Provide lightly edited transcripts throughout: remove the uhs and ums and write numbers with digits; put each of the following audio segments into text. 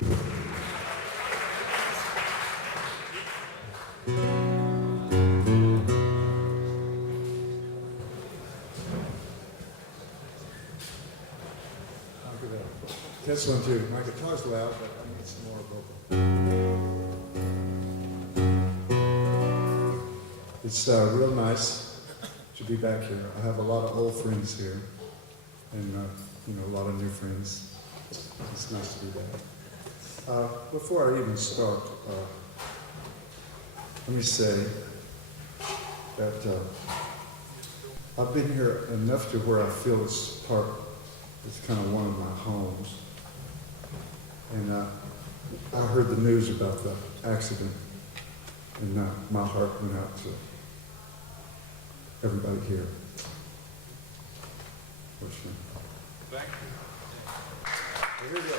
This one too. My guitar's loud, but I need some more vocal. It's real nice to be back here. I have a lot of old friends here, and a lot of new friends. It's nice to be back. Before I even start, let me say that I've been here enough to where I feel it's kind of one of my homes. And I heard the news about the accident, and my heart went out to everybody here. Thank you. Here we go.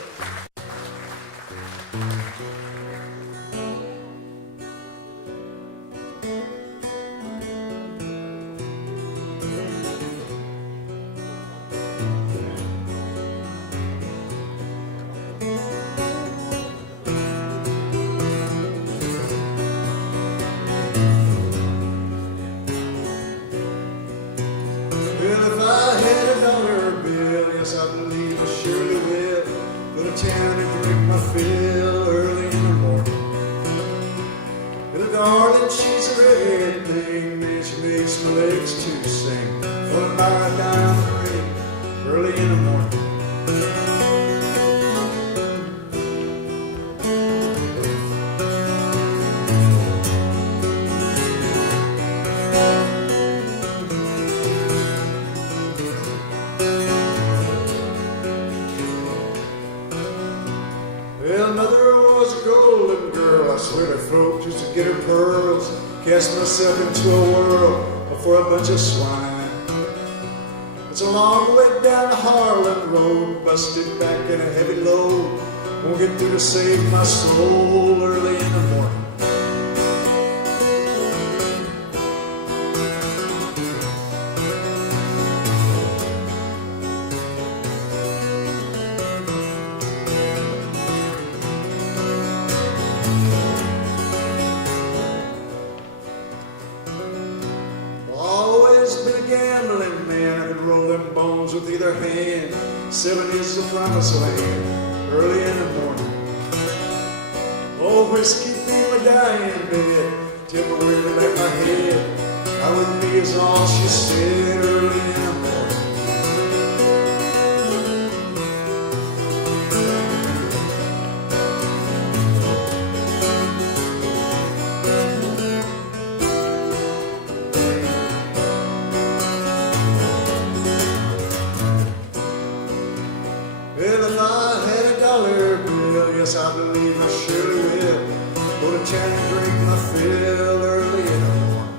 Cast myself into a world for a bunch of swine. It's a long way down the Holland road, busted back in a heavy load. Won't get through to save my soul early in the morning. With either hand, 7 is the promised land, early in the morning. Oh, whiskey through my dying bed, temporarily back my head. I wouldn't be as all she said, early in the morning. I believe I surely will go to town and drink my fill early in the morning.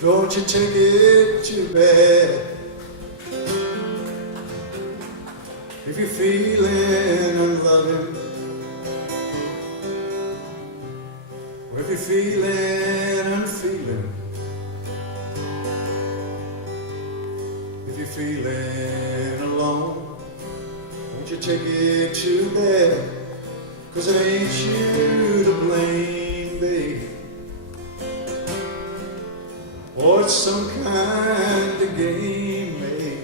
Don't you take it too bad if you're feeling unloving, or if you're feeling unfeeling, if you're feeling alone. Don't you take it too bad, 'cause it ain't you to blame, babe. Or it's some kind of game made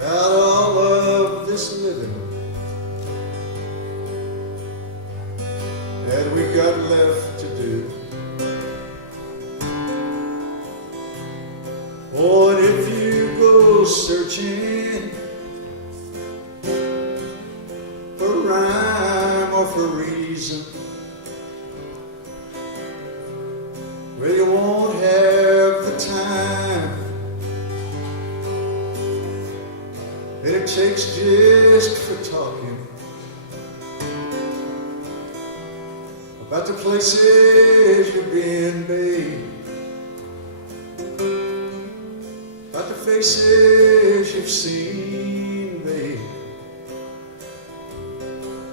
out of all of this living that we got left to do. Or if you go searching for rhyme or for reason, well, you won't have the time that it takes just for talking about the places you've been, babe, about the faces you've seen, babe.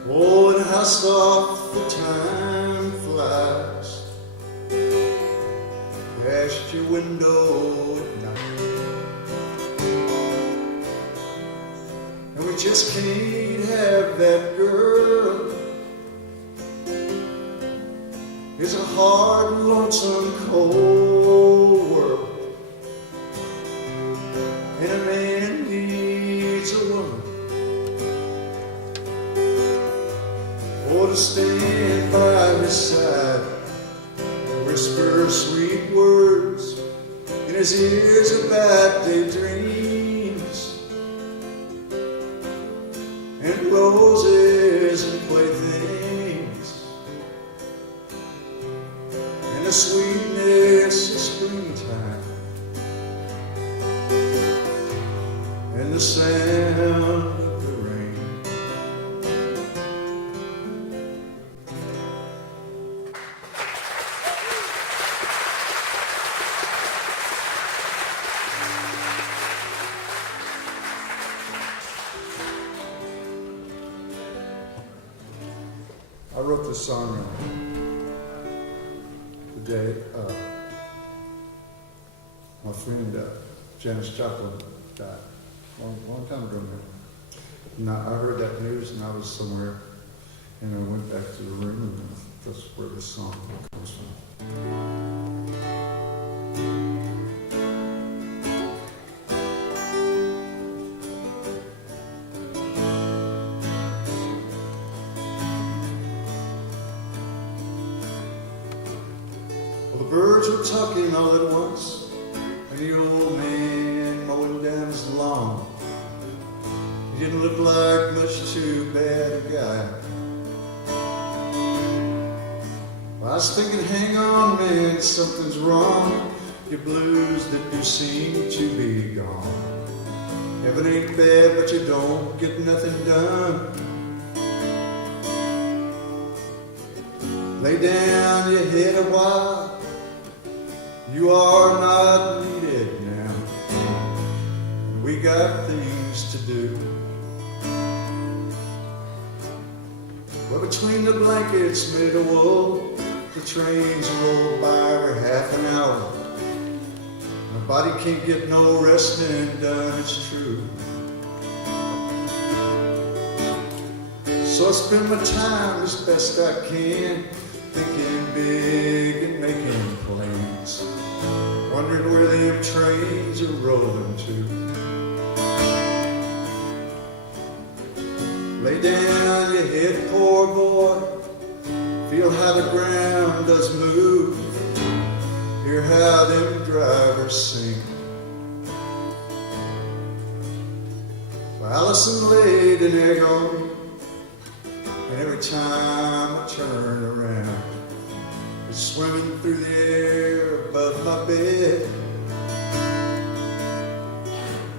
Oh, and how soft the time flies past your window at night, and we just can't have that, girl. It's a hard, lonesome, cold world, and a man needs a woman, or to stand by his side and whisper sweet words in his ears about daydreams and roses and playthings and the sweetness of springtime and the sound of the rain. I wrote this song the day my friend Janis Joplin died, long time ago now. And I heard that news and I was somewhere and I went back to the room and that's where this song comes from. Well, the birds were talking all at once, and the old man mowing down his lawn. He didn't look like much too bad a guy. Well, I was thinking, hang on, man, something's wrong. Your blues that do seem to be gone. Heaven ain't bad, but you don't get nothing done. Lay down your head a while. You are not needed now. We got things to do. Well, between the blankets made of wool, the trains roll by every half an hour. My body can't get no resting done, it's true. So I spend my time as best I can, thinking big and making plans, wondering where them trains are rolling to. Lay down your head, poor boy, feel how the ground does move, hear how them drivers sing. Well, Allison laid an egg on me, and every time I turn around, it's swimming through the air above my bed.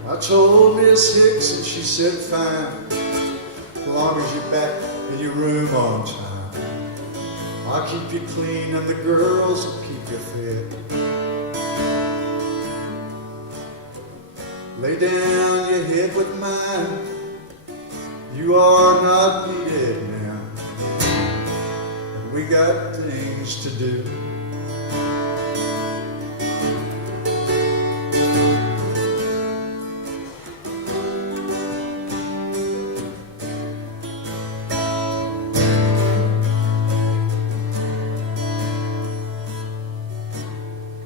I told Miss Hicks and she said fine, as long as you're back in your room on time. I'll keep you clean and the girls will keep you fed. Lay down your head with mine, you are not needed now, and we got things to do.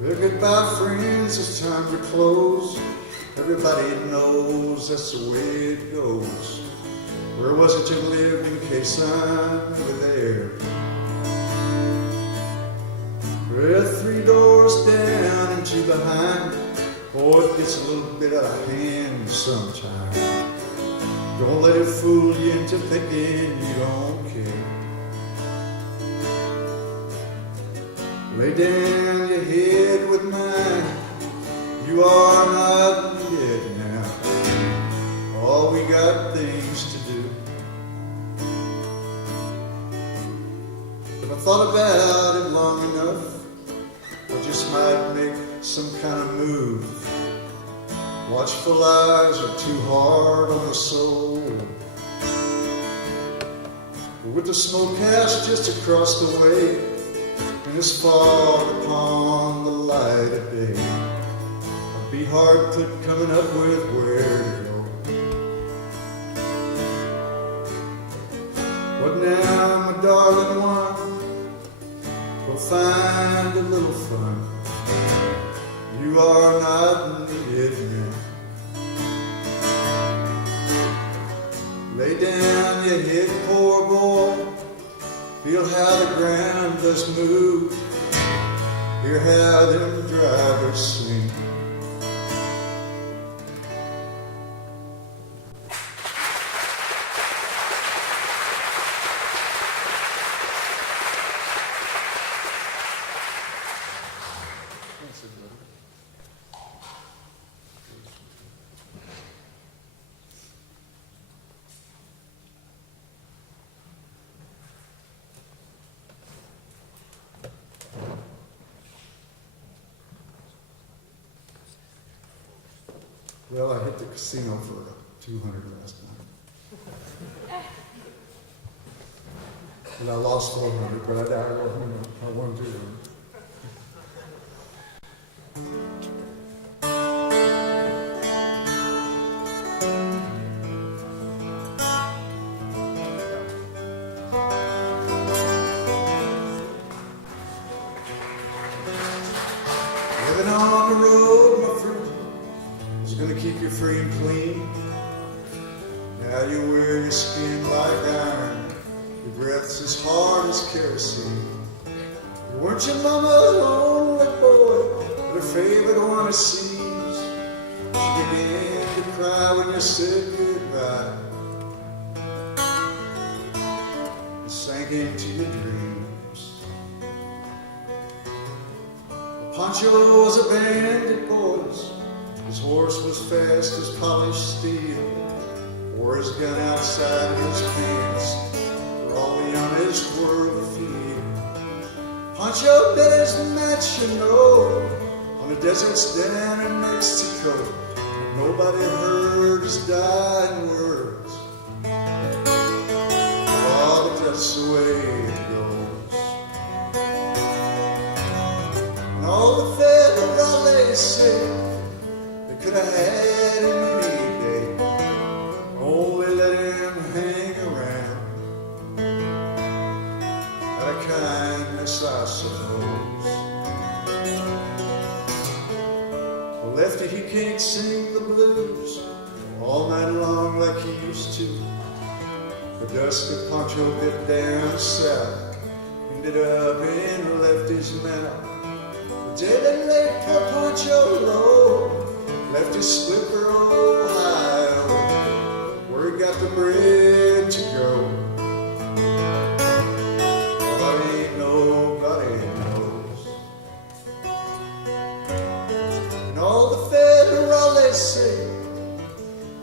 Well, goodbye friends, it's time to close. Everybody knows that's the way it goes. Where was it you lived in case I'm never there? Well, 3 doors down and 2 behind. Oh, it gets a little bit out of hand sometime. Don't let it fool you into thinking you don't care. Lay down your head with mine, you are not needed now. All we got things to do. If I thought about it long enough, I just might make some kind of move. Watchful eyes are too hard on the soul. With the smokehouse just across the way, and it's far upon the light of day, I'd be hard put coming up with where to go. What now, my darling one? Go find a little fun. You are not needed now. Lay down your head, poor boy. Feel how the ground does move. Hear how them drivers sing. Well, I hit the casino for 200 last night. And I lost 400, but I won 200. Living on the road, my friend, is gonna keep you free and clean. Now you wear your skin like iron, your breath's as hard as kerosene. You weren't your mama's only boy, but her favorite one it seems. She began to cry when you said goodbye. You sank into your dreams. Pancho was a bandit, boys. His horse was fast as polished steel, wore his gun outside his pants, for all the honest world to feel. Pancho bet his match, you know, on the deserts down in Mexico, but nobody heard his dying words. Oh, but that's the way it goes. And all the federales say could have had him any day, only let him hang around. Out of kindness, I suppose. Well, Lefty, he can't sing the blues all night long like he used to. The dust of Pancho bit down south, ended up in Lefty's mouth. The day they laid poor Pancho low, left his slipper Ohio, where he got the bread to go. Nobody knows. And all the federales say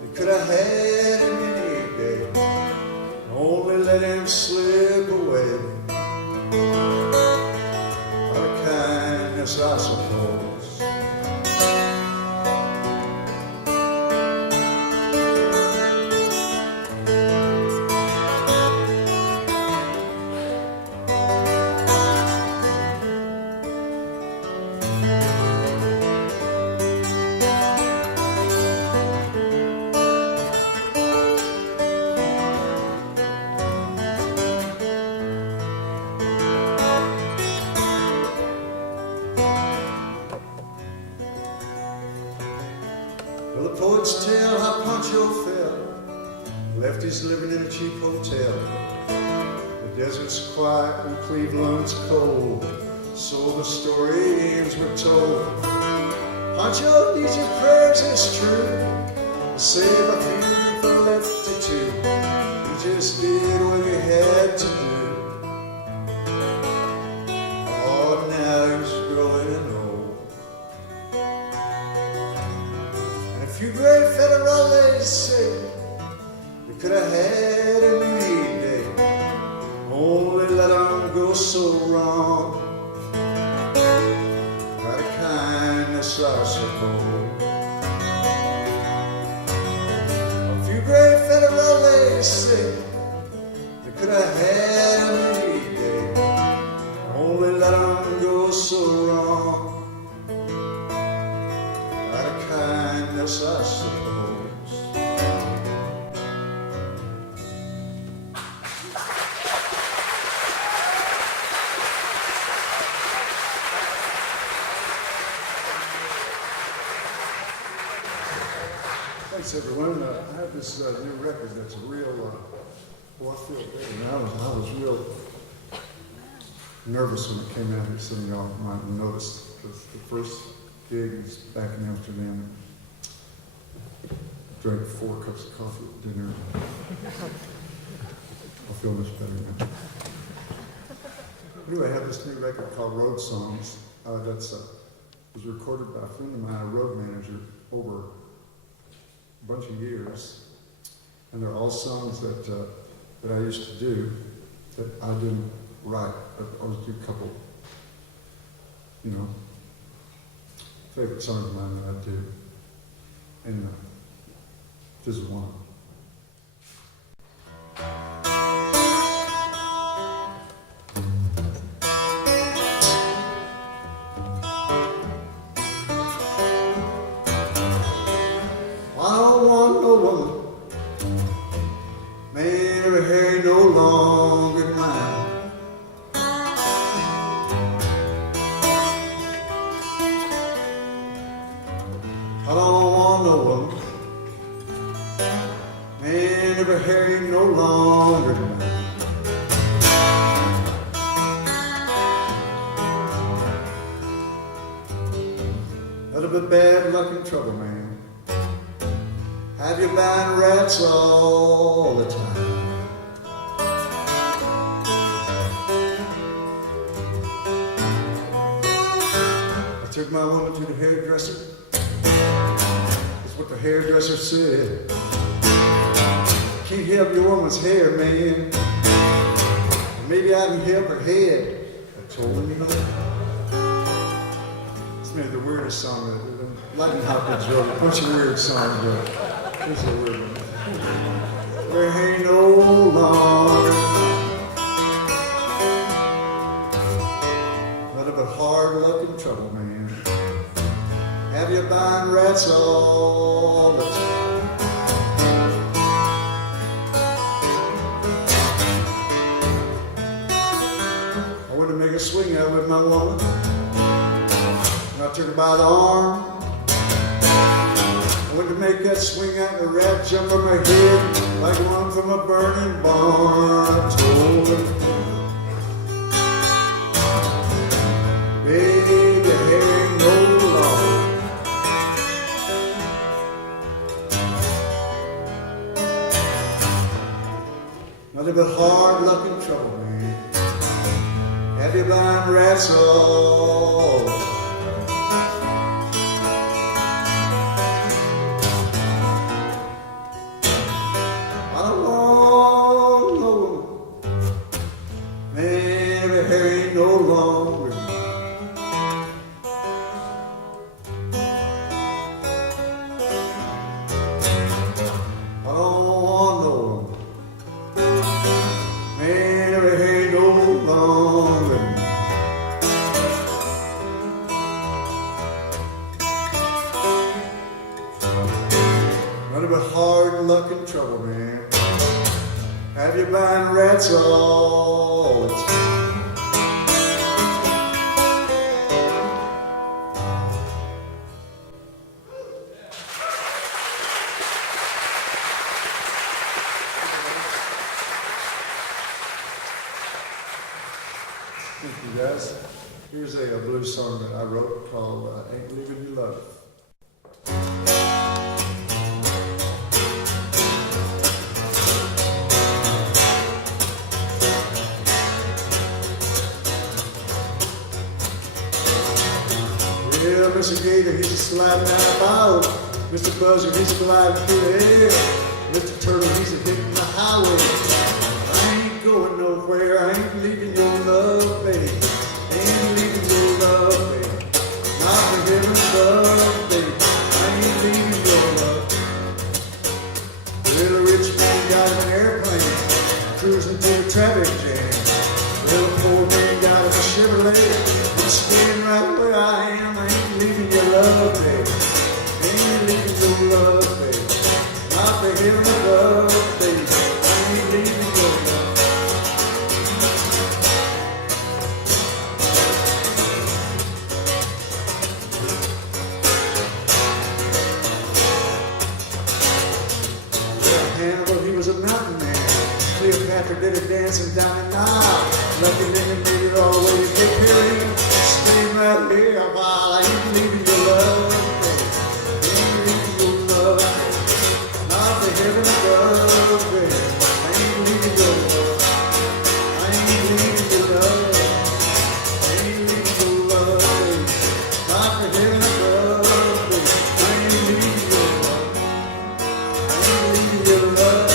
they could have had him any day, only let him slip away. Out of kindness, I suppose. Well, the poets tell how Pancho fell. Lefty's living in a cheap hotel. The desert's quiet and Cleveland's cold, so the stories were told. Pancho needs your prayers, it's true. Save a few for Lefty too. He just did what he had to do. Oh, now he's growing old. And a few great federales say they could have had him any day, only let him go so Thanks, everyone. I have this new record that's a real, I feel good. And I was real nervous when it came out here. Some of y'all might have noticed, because the first gig was back in Amsterdam. Drank 4 cups of coffee at dinner. I feel much better now. Anyway, I have this new record called Road Songs. That's was recorded by a friend of mine, a road manager, over a bunch of years. And they're all songs that I used to do that I didn't write. I always do a couple, favorite songs of mine that I do. And this is one. I don't want no woman, man, her hair ain't no longer than mine. I don't want no woman, man, if her hair ain't no longer than mine. That'll be bad luck and trouble, man. Have you buying rats all the time? I took my woman to the hairdresser. That's what the hairdresser said. Can't help your woman's hair, man. Maybe I can help her head. I told him, It's maybe the weirdest song. Lightning Hopkins wrote a bunch of weird songs, but this is a weird one. There ain't no longer nothing but hard luck and trouble, man. Have you buying rats all the time? I went to make a swing out with my woman, and I took her by the arm. I went to make that swing out and the rat jump on my head like one from a burning barn. I told her, baby, the hair ain't no longer. Nothing but hard luck and trouble, man. Have you buying rats all the time? All the time. Thank you, guys. Here's a blues song that I wrote called Ain't Leaving You Love. Yeah, Mr. Gator, he's a sliding out. Mr. Buzzer, he's gliding through the air. Mr. Turtle, he's a hitting the highway. I ain't going nowhere, I ain't leaving your love, baby. Ain't leaving your love, baby. Not for heaven's love, baby. I ain't leaving your love. Well, a rich man got an airplane, cruising through the traffic jam. Well, a poor man got a Chevrolet. I'm staying right where I am. I ain't leaving your love, baby. Ain't leaving your love, baby. Not for heaven's love, baby. I ain't leaving your love. it always get hearing. Scream right here while I ain't leaving your love. Ain't leaving your love. Not the heaven above. I ain't leaving your love. I ain't leaving your love. I ain't leaving your love. Not the heaven above. I ain't leaving your love. I ain't leaving your love.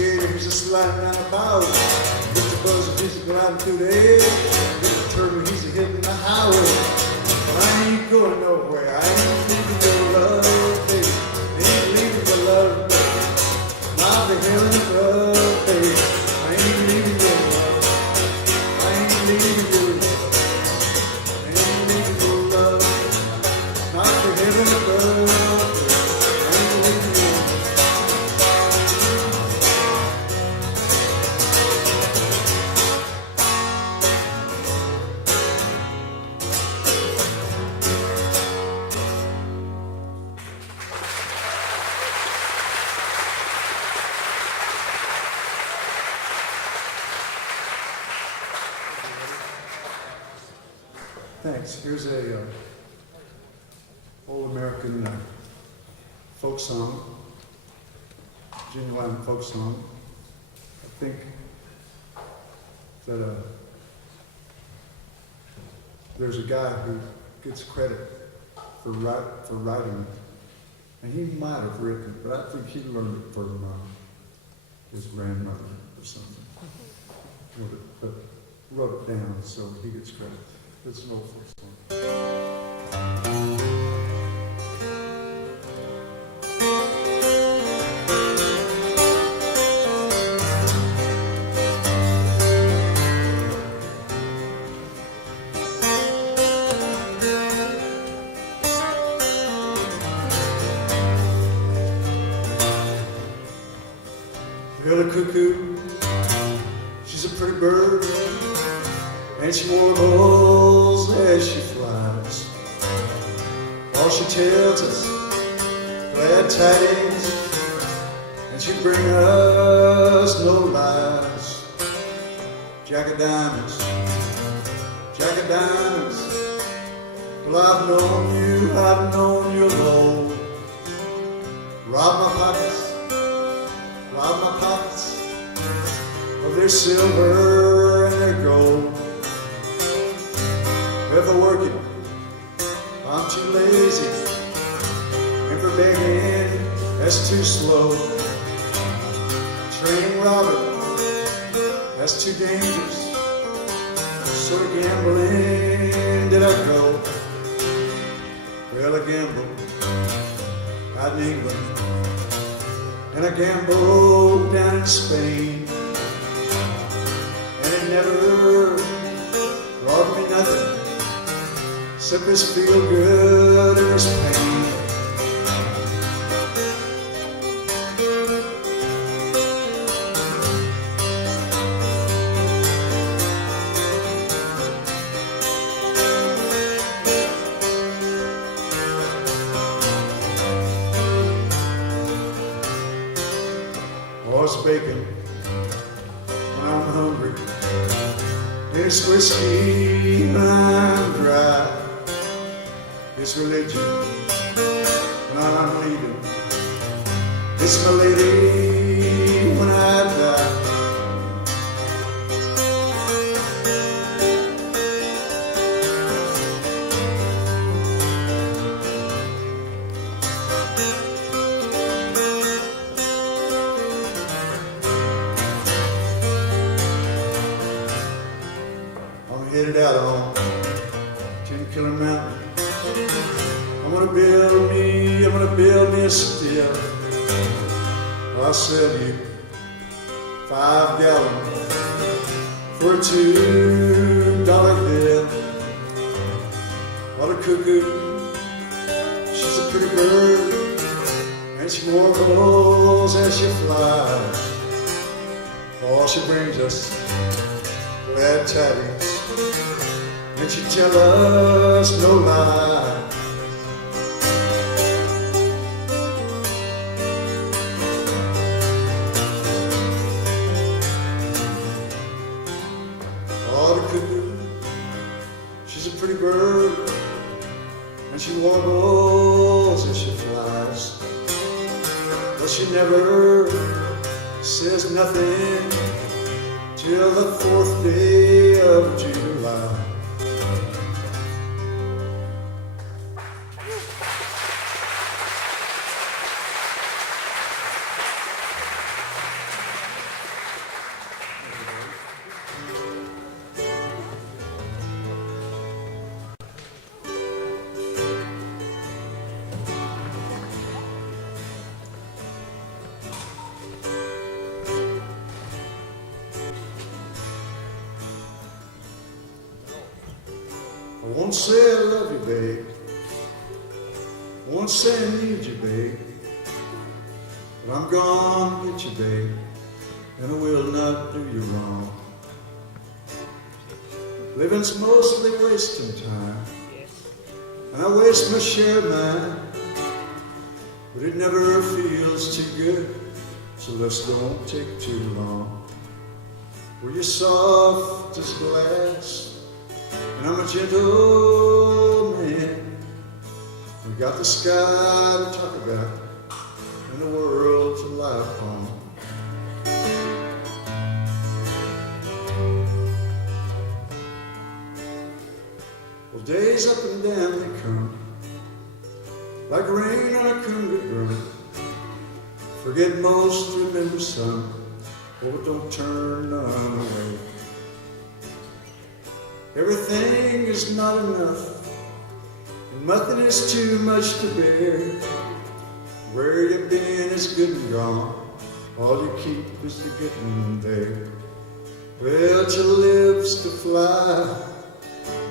He's just sliding down the bow. Mr. Buzz, he's gliding through the air. Mr. Turtle, he's hitting the highway. But I ain't going nowhere. I ain't leaving your love, baby. Ain't leaving your love, baby. Not the heaven above, baby. I ain't leaving your love. I ain't leaving your love. I ain't leaving your love. Not the heaven above, baby. I ain't leaving your love. Thanks. Here's a old American folk song, genuine folk song. I think that there's a guy who gets credit for writing it, and he might have written it, but I think he learned it from his grandmother or something. Wrote it down, so he gets credit. It's an old folk song. Well, the cuckoo, she's a pretty bird, and she warbles as she flies. All she tells us glad tidings, and she bring us no lies. Jack of diamonds, well, I've known you alone. Rob my pockets of their silver and their gold. Ever working, I'm too lazy, and for begging, that's too slow. Train robbing, that's too dangerous. So to gambling did I go. Well, I gambled out in England, and I gambled down in Spain, and it never brought me nothing except this feel good and this pain. Horse bacon when I'm hungry, it's whiskey when I'm dry. It's religion when I'm leaving, it's my lady when I die. I'm headed out on 10 Killer Mountain. I'm gonna build me a still. I'll sell you 5 gallons for a $2 bill. What a cuckoo, she's a pretty bird, and she warbles as she flies. Oh, she brings us glad tidings, and she tell us no lie. she never says nothing till the 4th day of July. I won't say I love you, babe. I won't say I need you, babe. But I'm gonna get you, babe, and I will not do you wrong. Living's mostly wasting time, and I waste my share of mine. But it never feels too good, so let's don't take too long. Well, you're soft as glass, and I'm a gentle man. We got the sky to talk about and the world to lie upon. Well, days up and down they come, like rain on a conga drum. Forget most, remember some, oh, but don't turn none away. Everything is not enough, and nothing is too much to bear. Where you've been is good and gone, all you keep is the getting there. Well, she lives to fly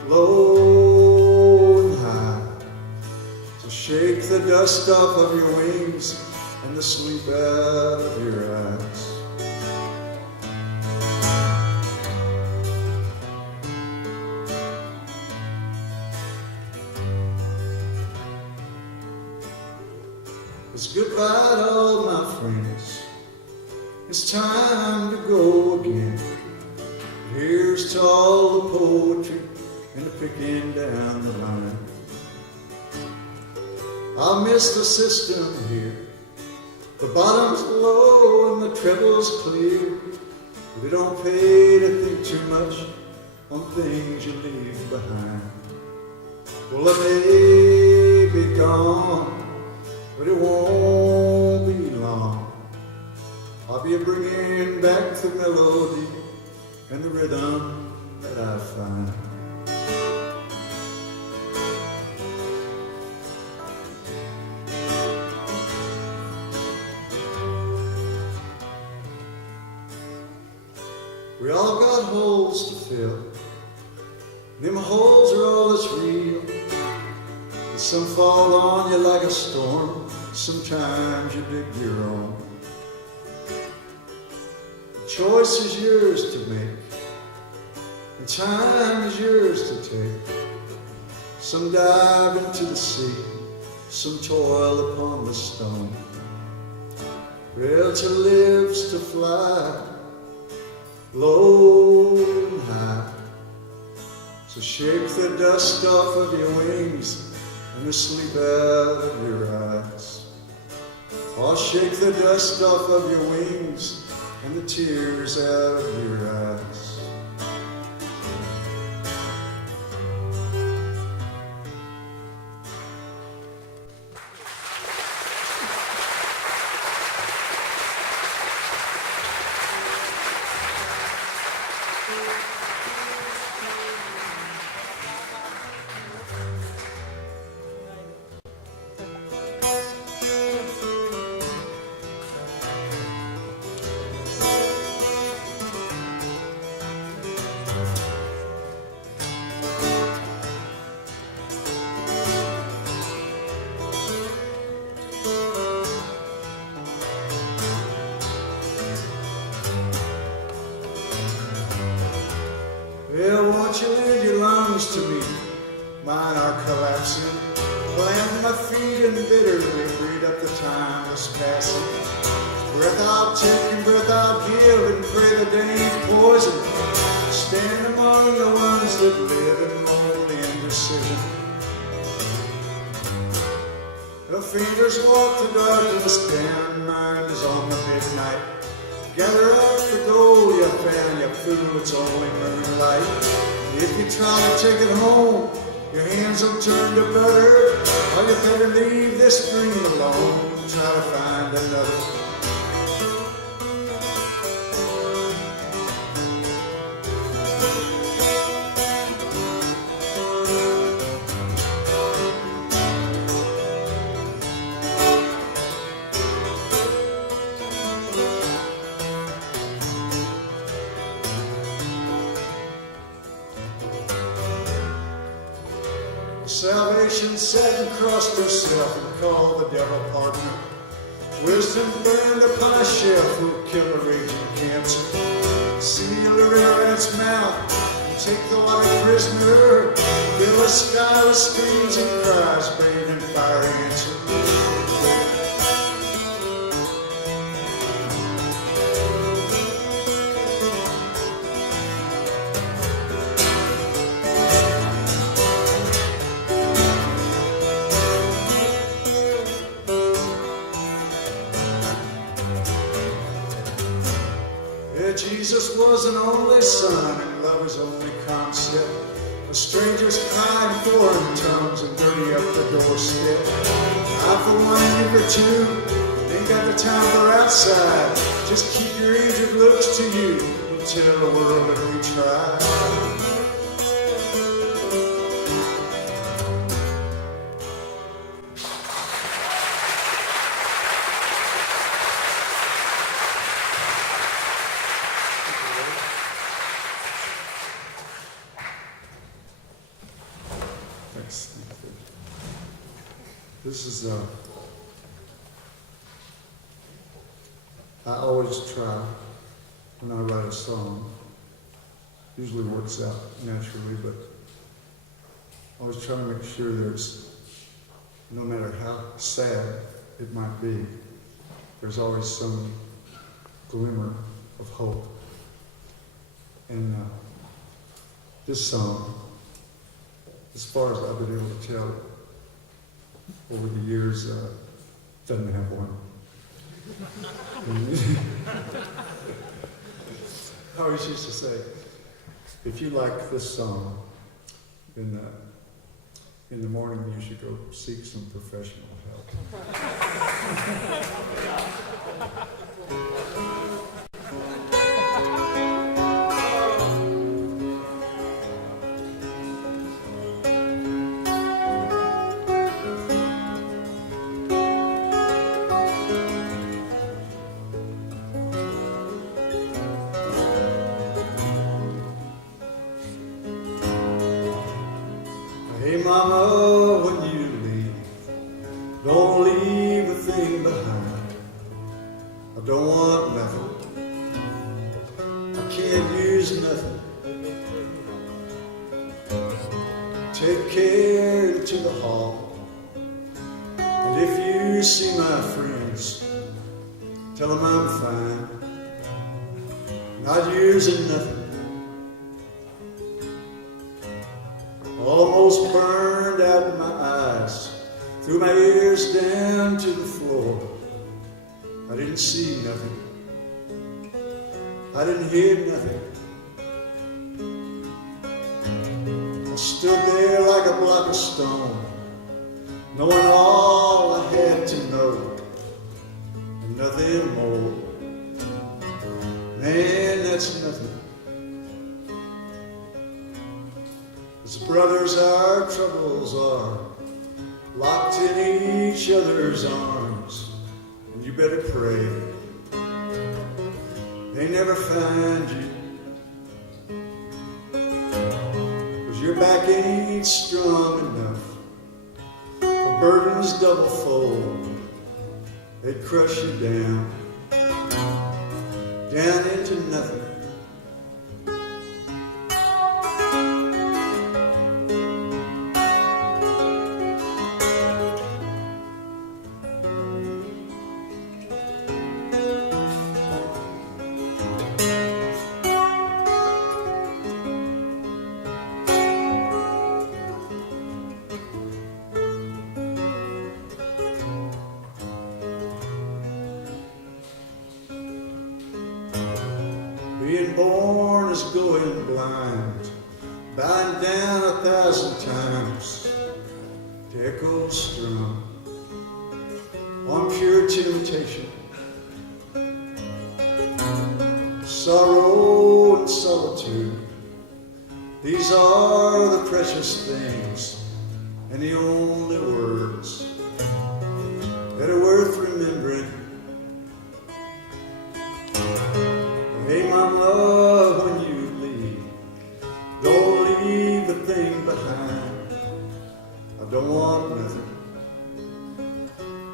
low and high, so shake the dust off of your wings and the sleep out of your eyes. It's goodbye to all my friends. It's time to go again. Here's to all the poetry and the picking down the line. I'll miss the system here. The bottom's low and the treble's clear. We don't pay to think too much on things you leave behind. Well, I may be gone, but it won't be long. I'll be bringing back the melody and the rhythm that I find. We all got holes to fill. Them holes are all that's real. Some fall on you like a storm. Sometimes you dig your own. The choice is yours to make, and time is yours to take. Some dive into the sea, some toil upon the stone. Well, she lives to fly low and high, so shake the dust off of your wings and the sleep out of your eyes. I'll shake the dust off of your wings and the tears out of your eyes. Well, won't you lend your lungs to me? Mine are collapsing. Plant my feet and bitterly breathe up the time that's passing. Breath I'll take and breath I'll give, and pray the day ain't poison. Stand among the ones that live in lonely indecision. fingers walk the darkness down, mine is on the midnight. Gather up the gold you found, you fool, it's only moonlight. If you try to take it home, your hands will turn to butter. Or you better leave this dream alone and try to find another. Salvation sat and crossed herself and called the devil partner. Wisdom burned upon a shelf who'll kill a raging cancer. Seal the river in its mouth and take the water prisoner. Fill the sky with screams and cries, bathed in fire answer. Jesus was an only son, and love is only concept. The strangers cry in foreign tongues and dirty up the doorstep. I for one and you for two, ain't got the time for outside. Just keep your injured looks to you and tell the world that we tried. This is, I always try when I write a song, usually works out naturally, but I always try to make sure there's, no matter how sad it might be, there's always some glimmer of hope. And this song, as far as I've been able to tell, over the years, doesn't have one. I always used to say, if you like this song, then in the morning you should go seek some professional help. Hey mama, when you leave, don't leave a thing behind. I don't want nothing, I can't use nothing. Take care into the hall, and if you see my friends, tell them I'm fine, not using nothing. Almost burned out of my eyes, through my ears down to the floor. I didn't see nothing, I didn't hear nothing. I stood there like a block of stone, knowing all I had to know, and nothing more. Man, that's nothing. As brothers, our troubles are locked in each other's arms, and you better pray they never find you, 'cause your back ain't strong enough for burdens double fold. They'd crush you down, down into nothing. is going blind, bowing down 1,000 times to echoes strum on pure temptation, sorrow and solitude. These are the precious things and the only words that are worth remembering. Hey, my love, when you leave, don't leave a thing behind. I don't want nothing,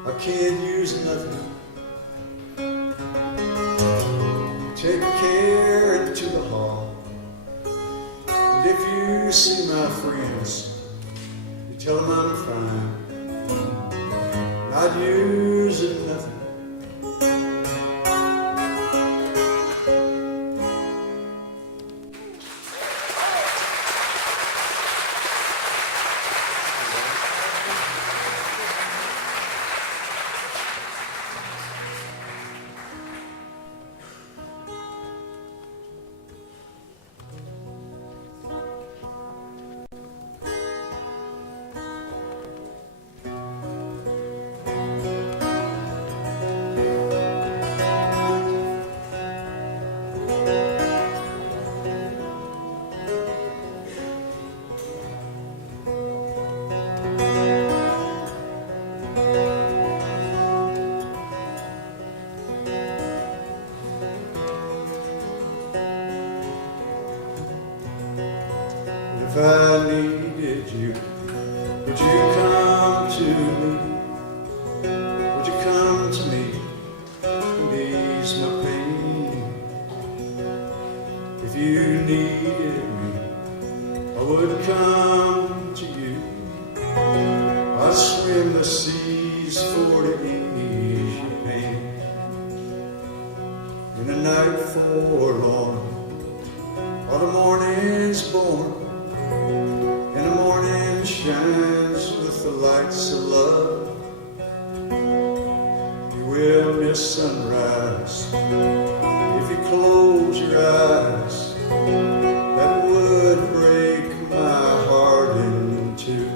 I can't use nothing. Take care into the hall, and if you see my friends, you tell them I'm fine, not using nothing. If I needed you, would you come to me? Would you come to me and ease my pain? If you needed me, I would come to you. I'd swim the seas for to ease your pain. In a night forlorn, while the morning's born, shines with the lights of love, you will miss sunrise if you close your eyes. That would break my heart in two.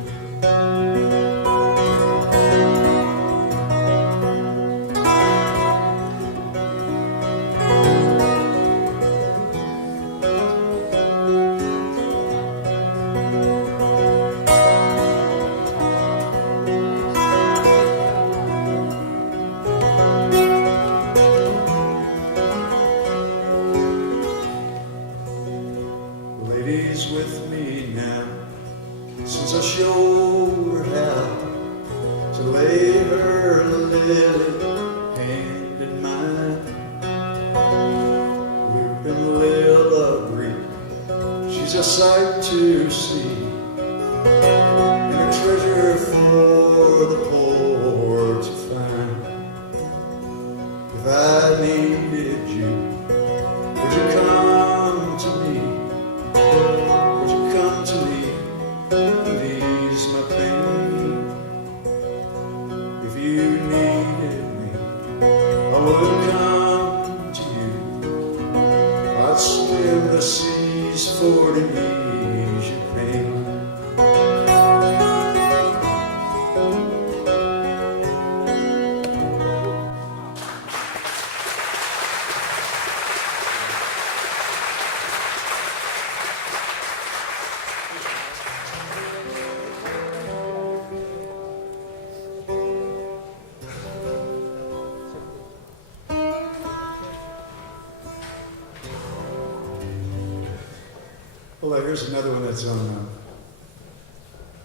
Well, here's another one that's on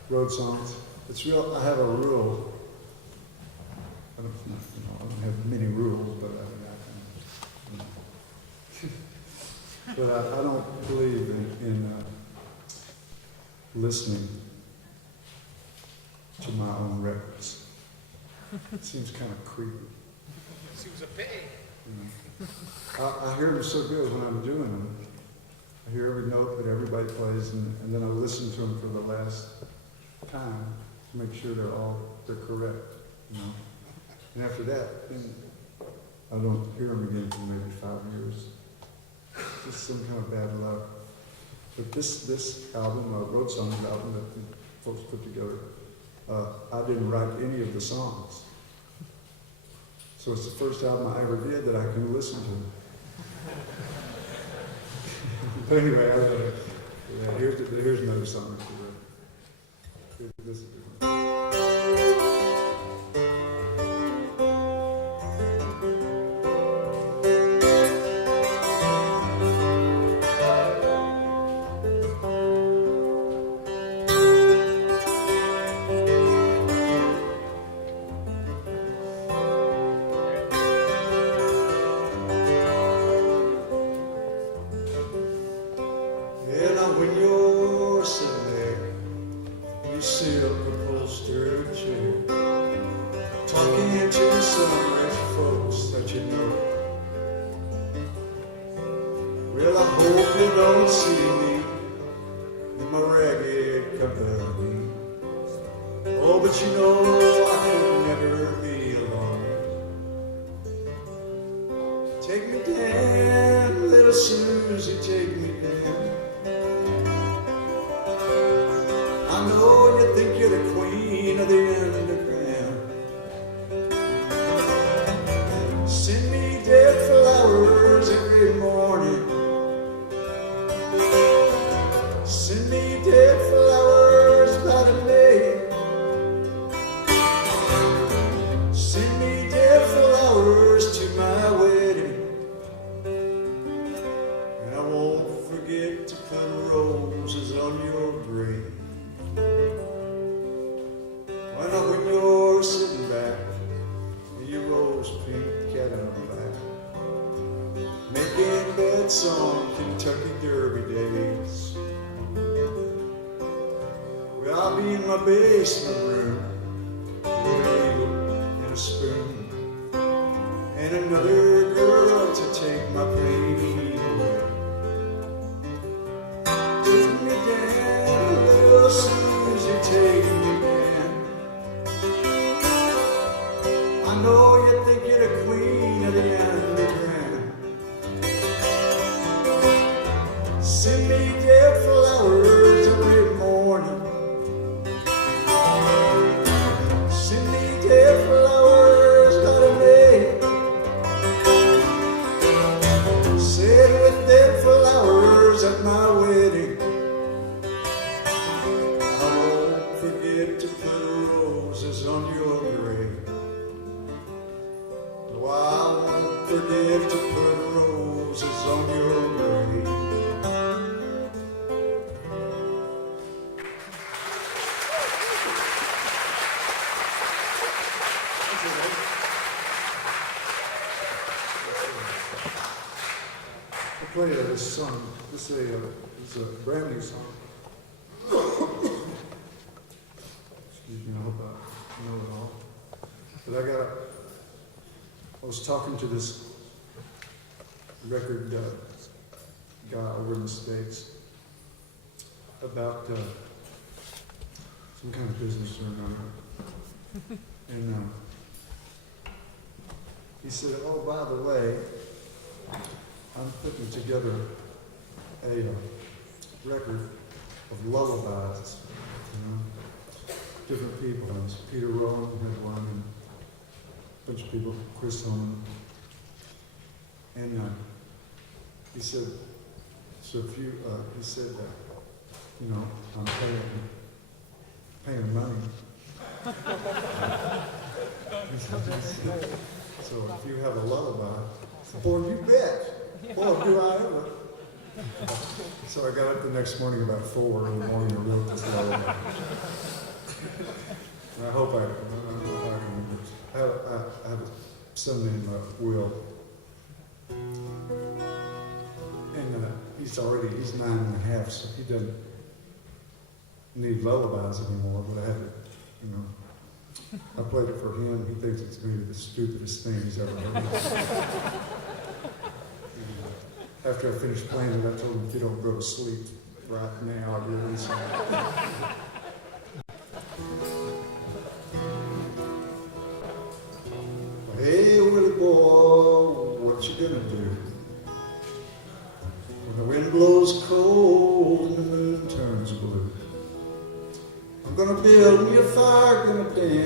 road songs. It's real. I have a rule. I don't have many rules, but I don't believe in listening to my own records. It seems kind of creepy. Seems a pity. You know? I hear them so good when I'm doing them. I hear every note that everybody plays, and then I listen to them for the last time to make sure they're correct, you know. And after that, then I don't hear them again for maybe 5 years. just some kind of bad luck. But this album, Road Songs album that the folks put together, I didn't write any of the songs. So it's the first album I ever did that I can listen to. But anyway, here's another song. This is a good one. Play this song. This is a brand new song. Excuse me, I hope I know it all. But I was talking to this record guy over in the States about some kind of business or another. And he said, oh, by the way, I'm putting together a record of lullabies, different people. And Peter Rowan had one, and a bunch of people, Chris Holland. And he said, so if you, he said that, I'm paying money. So if you have a lullaby, boy, you bet. Boy, do I ever. So I got up the next morning about 4 in the morning and wrote this lullaby. And I hope I can remember. I have a son named Will. And he's 9.5, so he doesn't need lullabies anymore, but I have it, I played it for him. He thinks it's maybe the stupidest thing he's ever heard. After I finished playing it, I told him, if you don't go to sleep right now, I'll give you some. Hey, Willie Boy, what you gonna do?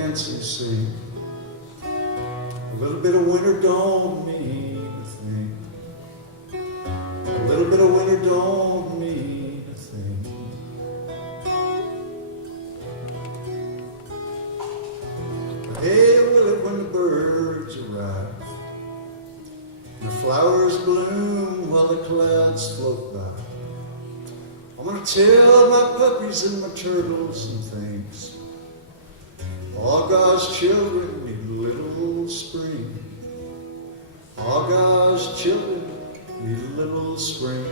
dance and sing. A little bit of winter don't mean a thing. A little bit of winter don't mean a thing. Hey, Willie, when the birds arrive and the flowers bloom while the clouds float by, I'm gonna tell my puppies and my turtles and things. All God's children need a little spring. All God's children need a little spring.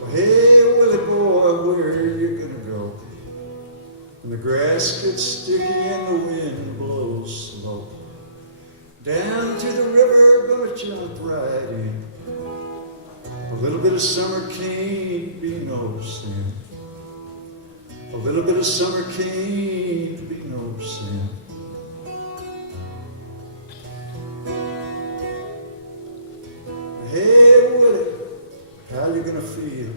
Well, hey, Willie boy, where are you gonna go when the grass gets sticky and the wind blows slow? Down to the river, gonna jump right in. A little bit of summer can't be no sin. A little bit of summer can't be no sin. Hey, Willie, how you gonna feel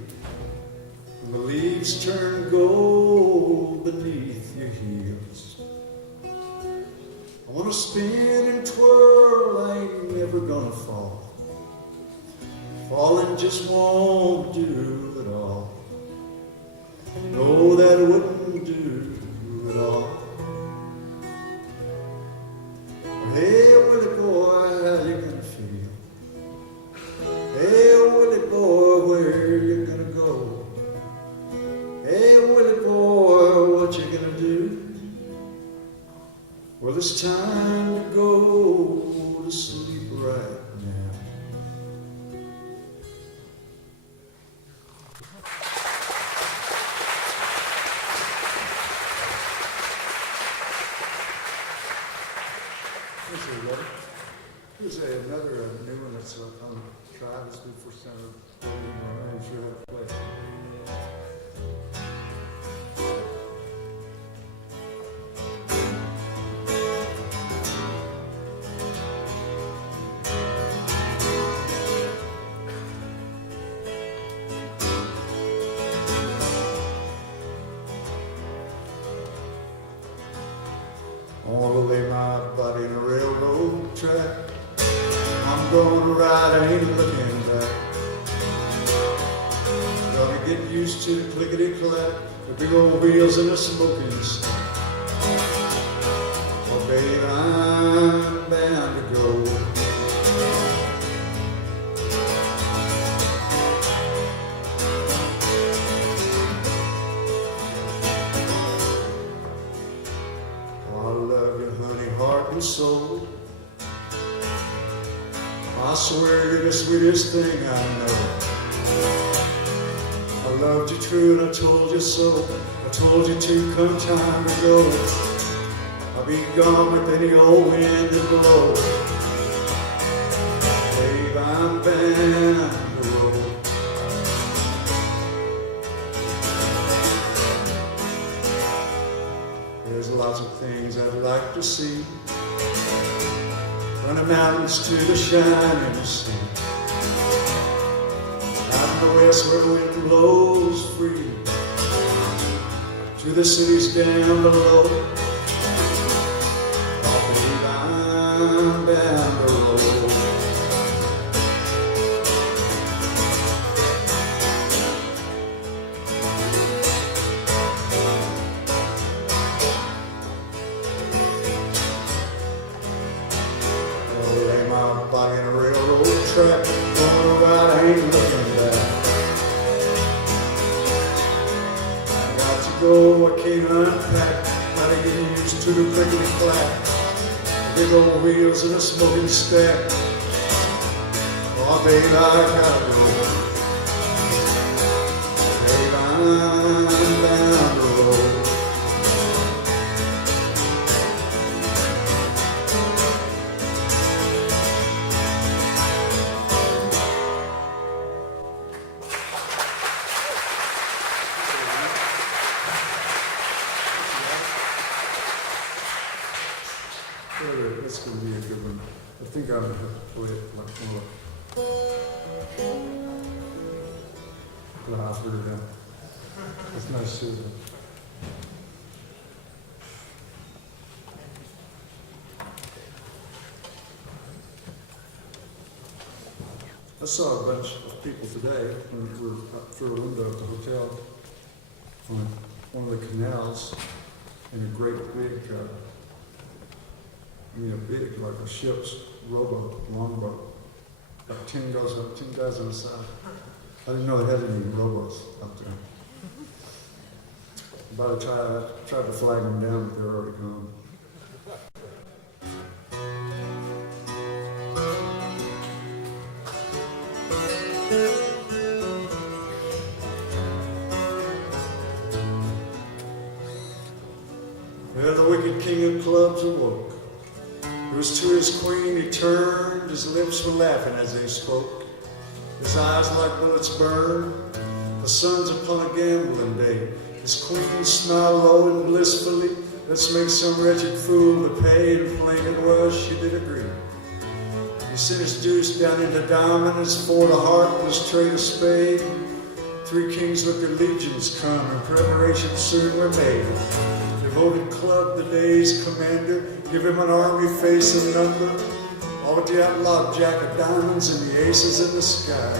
when the leaves turn gold beneath your heels? I wanna spin and twirl, I ain't never gonna fall. Falling just won't do it all. No, that wouldn't do it all. Hey, Willie boy, how you gonna feel? Hey, Willie boy, where you gonna go? Hey, Willie boy, what you gonna do? Well, it's time to go to sleep right now. Here's another new one that's on Travis before Center. I'm not sure how to play. I want to lay my body in a railroad track. I'm gonna ride, I ain't looking back. Gonna get used to the clickety-clack, the big old wheels and the smoking stack. Oh, baby, I'm bound to go. Oh, I love you, honey, heart and soul. I swear you're the sweetest thing I know. I loved you true and I told you so. I told you to come time to go. I'll be gone with any old wind that blows. Babe, I'm bound to roll. There's lots of things I'd like to see. From the mountains to the shining sea, out in the west where the wind blows free, to the cities down below. Oh, babe, I'm bound to roll. Body in a railroad track, gonna ride, I ain't looking back. I got to go, I can't unpack. Gotta get used to the clickety-clack, big old wheels and a smoking stack. Oh, babe, I gotta go. Babe, I'm bound to roll. This is going to be a good one. I think I'm going to play it much more. I'll figure it out. It's nice, Susan. I saw a bunch of people today when we were up through a window at the hotel on one of the canals in a great big, big, like a ship's rowboat, longboat. About 10 guys on the side. I didn't know they had any rowboats up there. By the time I tried to flag them down, but they were already gone. Well, the wicked king of clubs awoke. It was to his queen he turned, his lips were laughing as they spoke. His eyes like bullets burned, the sun's upon a gambling day. His queen smiled low and blissfully, let's make some wretched fool to pay, and plain it was, she did agree. He sent his deuce down into diamond, his four to heart was trade a spade. Three kings with their legions come, and preparations soon were made. Devoted club, the day's commander, give him an army face and number, all with the outlawed jack of diamonds and the aces in the sky.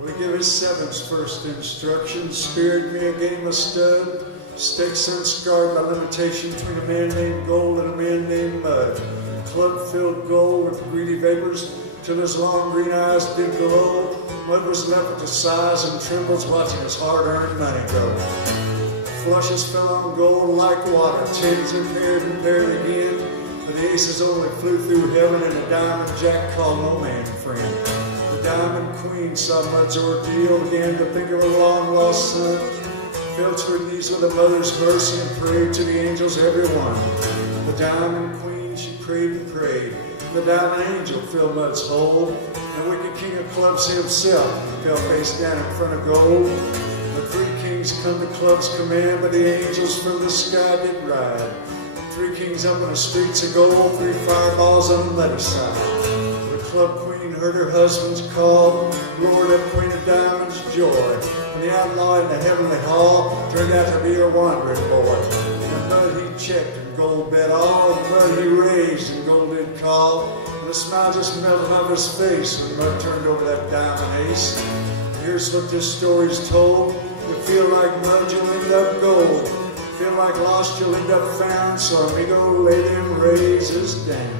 We give his seventh first instruction, spared me a game of stud, stakes unscarred by limitation between a man named Gold and a man named Mud. Club filled gold with greedy vapors, till his long green eyes did glow. Mud was left with the sighs and trembles, watching his hard-earned money go. Flushes fell on gold like water, tens and paired again. But the aces only flew through heaven, and the diamond jack called no man friend. The diamond queen saw Mud's ordeal, began to think of her long-lost son. Fell to her knees with a mother's mercy and prayed to the angels, every one. The diamond queen, she prayed and prayed. The diamond angel filled Mud's hole. The wicked king of clubs himself fell face down in front of gold. The three kings come to club's command, but the angels from the sky did ride. Three kings up in the streets of gold, three fireballs on the other side. The club queen heard her husband's call, roared up Queen of Diamonds' joy. And the outlaw in the heavenly hall turned out to be her wandering boy. And Mud he checked, and gold bet all, and Mud he raised, and gold did call. And the smile just melted off his face when Mud turned over that diamond ace. Here's what this story's told. You feel like Mud, you'll end up gold. Feel like lost, you'll end up found. So amigo, lay them raises down.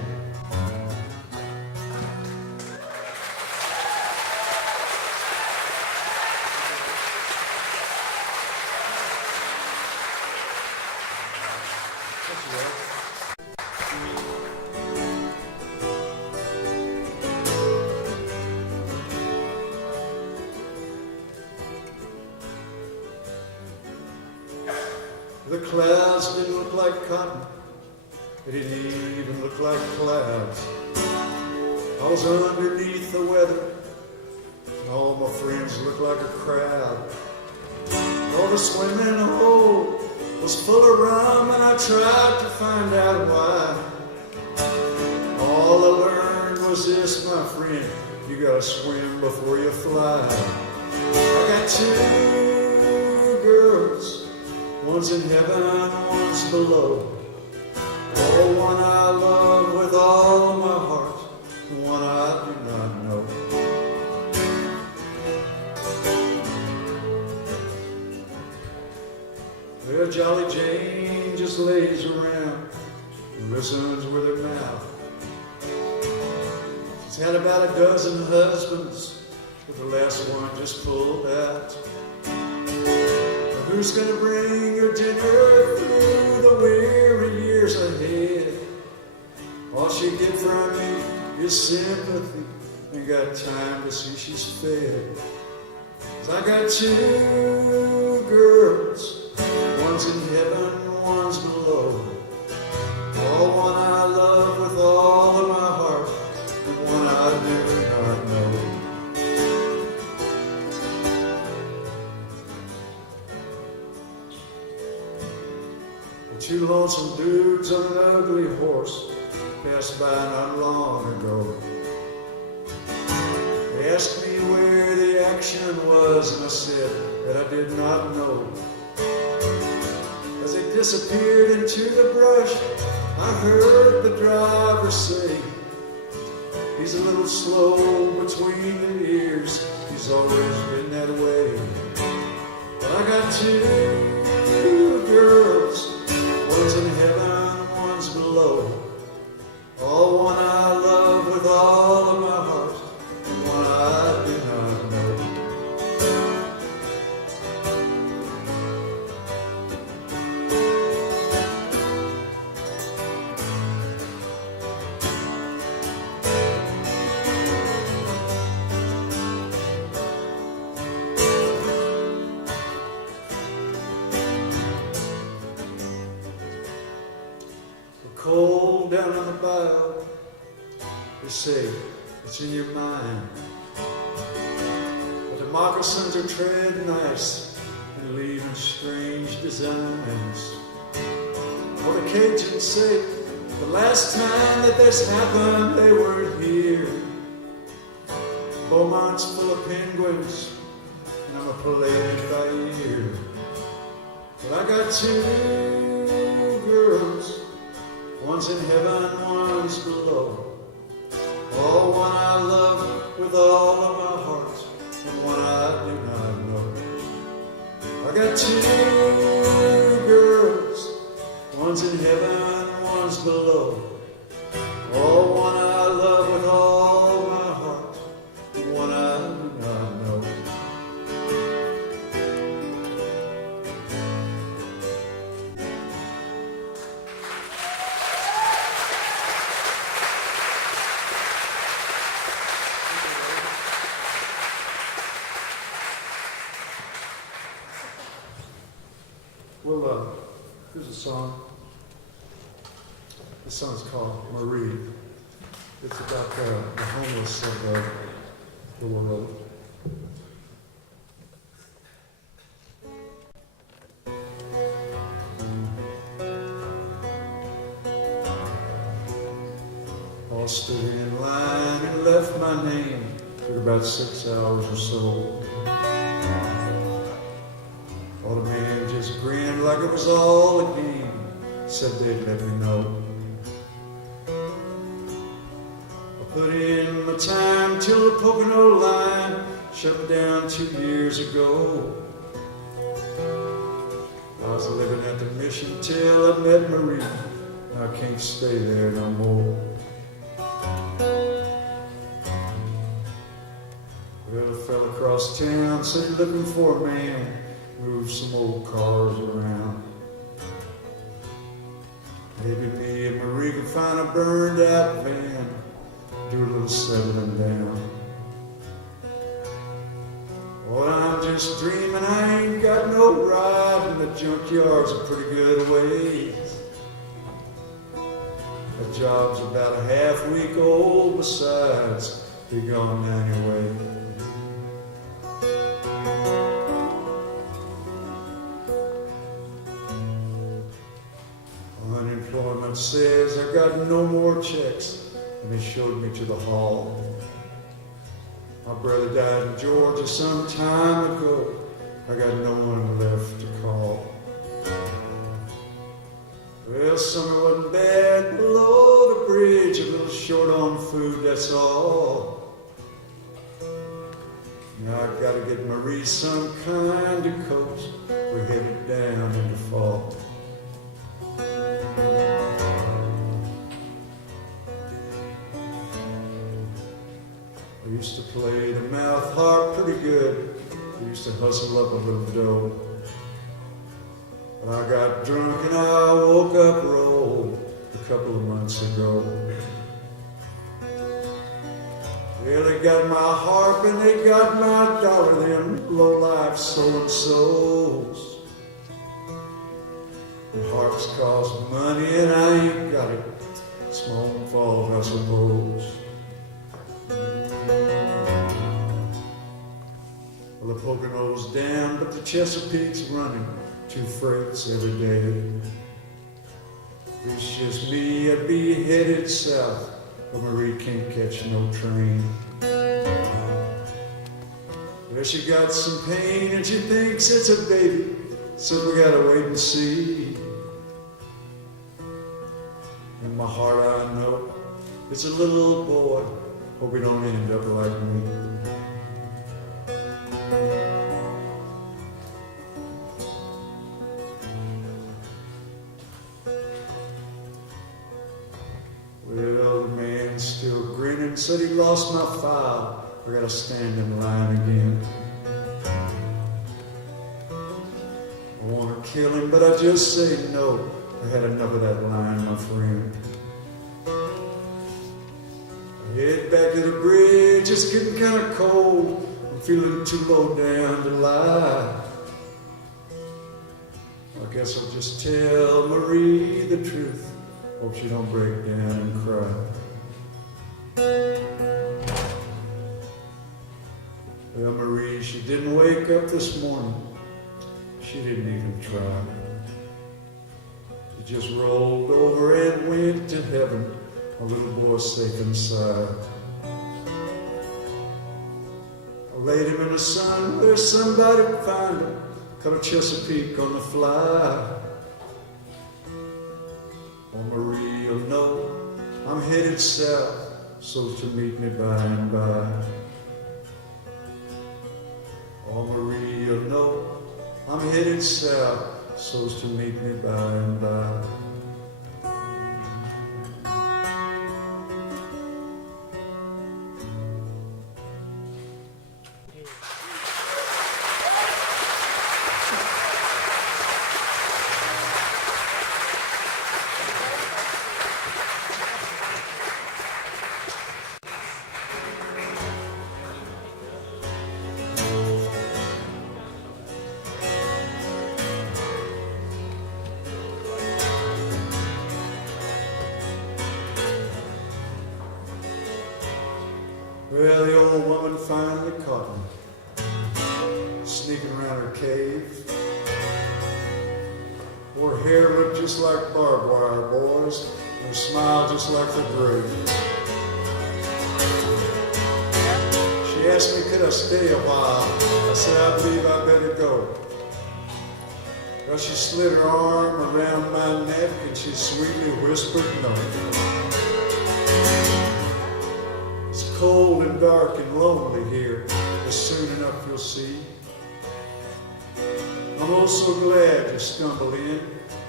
The clouds didn't look like cotton, they didn't even look like clouds. I was underneath the weather, and all my friends looked like a crowd. All the swimming hole was full of rum, and I tried to find out why. All I learned was this, my friend, you gotta swim before you fly. I got two girls, one's in heaven and one's below. Oh, one I love with all of my heart, and one I do not know. Well, Jolly Jane just lays around and listens with her mouth. She's had about a dozen husbands, but the last one just pulled out. Who's gonna bring her dinner through the weary years ahead? All she get from me is sympathy, ain't got time to see she's fed. 'Cause I got two girls, one's in heaven, one's below. Oh, one I love with all of my heart, and one I do not know. Two lonesome dudes on an ugly horse passed by not long ago. They asked me where the action was, and I said that I did not know. disappeared into the brush. I heard the driver say, he's a little slow between the ears. He's always been that way. I got two girls, one's in heaven, one's below. Oh, one I love with all of my heart, and one I do not know. We're cold down on the bow. They say it's in your mind, but the moccasins are treading ice and leaving strange designs. Well, the Cajuns say the last time that this happened, they weren't here. Beaumont's full of penguins, and I'm a palladian by ear. But I got two girls, one's in heaven, one's below. Oh, one I love with all of my heart, and one I do not know. I got two girls, one's in heaven, one's below. Oh, one I love with all my heart, and one I do not know. Well, here's a song. This song's called Marie. It's about the homeless of the world. I stood in line and left my name. Took about 6 hours or so. All the man just grinned like it was all a game. Said they'd let me know. I put in my time till the Pocono line shut me down 2 years ago. I was living at the mission till I met Marie. I can't stay there no more. Well, I fell across town, said looking for a man. Move some old cars around. Maybe me and Marie can find a burned out van. Do a little settling down. Well, I'm just dreaming, I ain't got no ride, and the junkyard's a pretty good ways. The job's about a half week old, besides, be gone anyway. Unemployment says I got no more checks, and they showed me to the hall. My brother died in Georgia some time ago. I got no one left to call. Well, summer wasn't bad below the bridge, a little short on food, that's all. Now I gotta get Marie some kind of coat. We're headed down into fall. I used to play the mouth harp pretty good. I used to hustle up a little dough. But I got drunk and I woke up rolled a couple of months ago. Well, they got my harp and they got my dollar, them low-life so-and-sos. The harps cost money and I ain't got it. It's my own fault, I suppose. Well, the Pocono's down, but the Chesapeake's running 2 freights every day. If it's just me, I'd be headed south, but Marie can't catch no train. Well, she got some pain and she thinks it's a baby, so we gotta wait and see. my heart I know it's a little old boy. Hope he don't end up like me. Well, the man's still grinning, said he lost my file. I gotta stand in line again. I wanna kill him, but I just say no. I had enough of that line, my friend. I head back to the bridge, it's getting kinda cold. I'm feeling too low down to lie. I guess I'll just tell Marie the truth. Hope she don't break down and cry. Well, Marie, she didn't wake up this morning. She didn't even try. She just rolled over and went to heaven. A little boy safe inside. I laid him in the sun where somebody'd find him. Caught a Chesapeake on the fly. Oh, Marie, you'll know I'm headed south, so to meet me by and by. Oh, Marie, you'll know I'm headed south, so's to meet me by and by. Well, the old woman finally caught me, sneaking around her cave. Her hair looked just like barbed wire, boys, and her smile just like the grave. She asked me, could I stay a while? I said, I believe I better go. Well, she slid her arm around my neck and she sweetly whispered no. Cold and dark and lonely here, but soon enough you'll see. I'm oh so glad you stumbled in.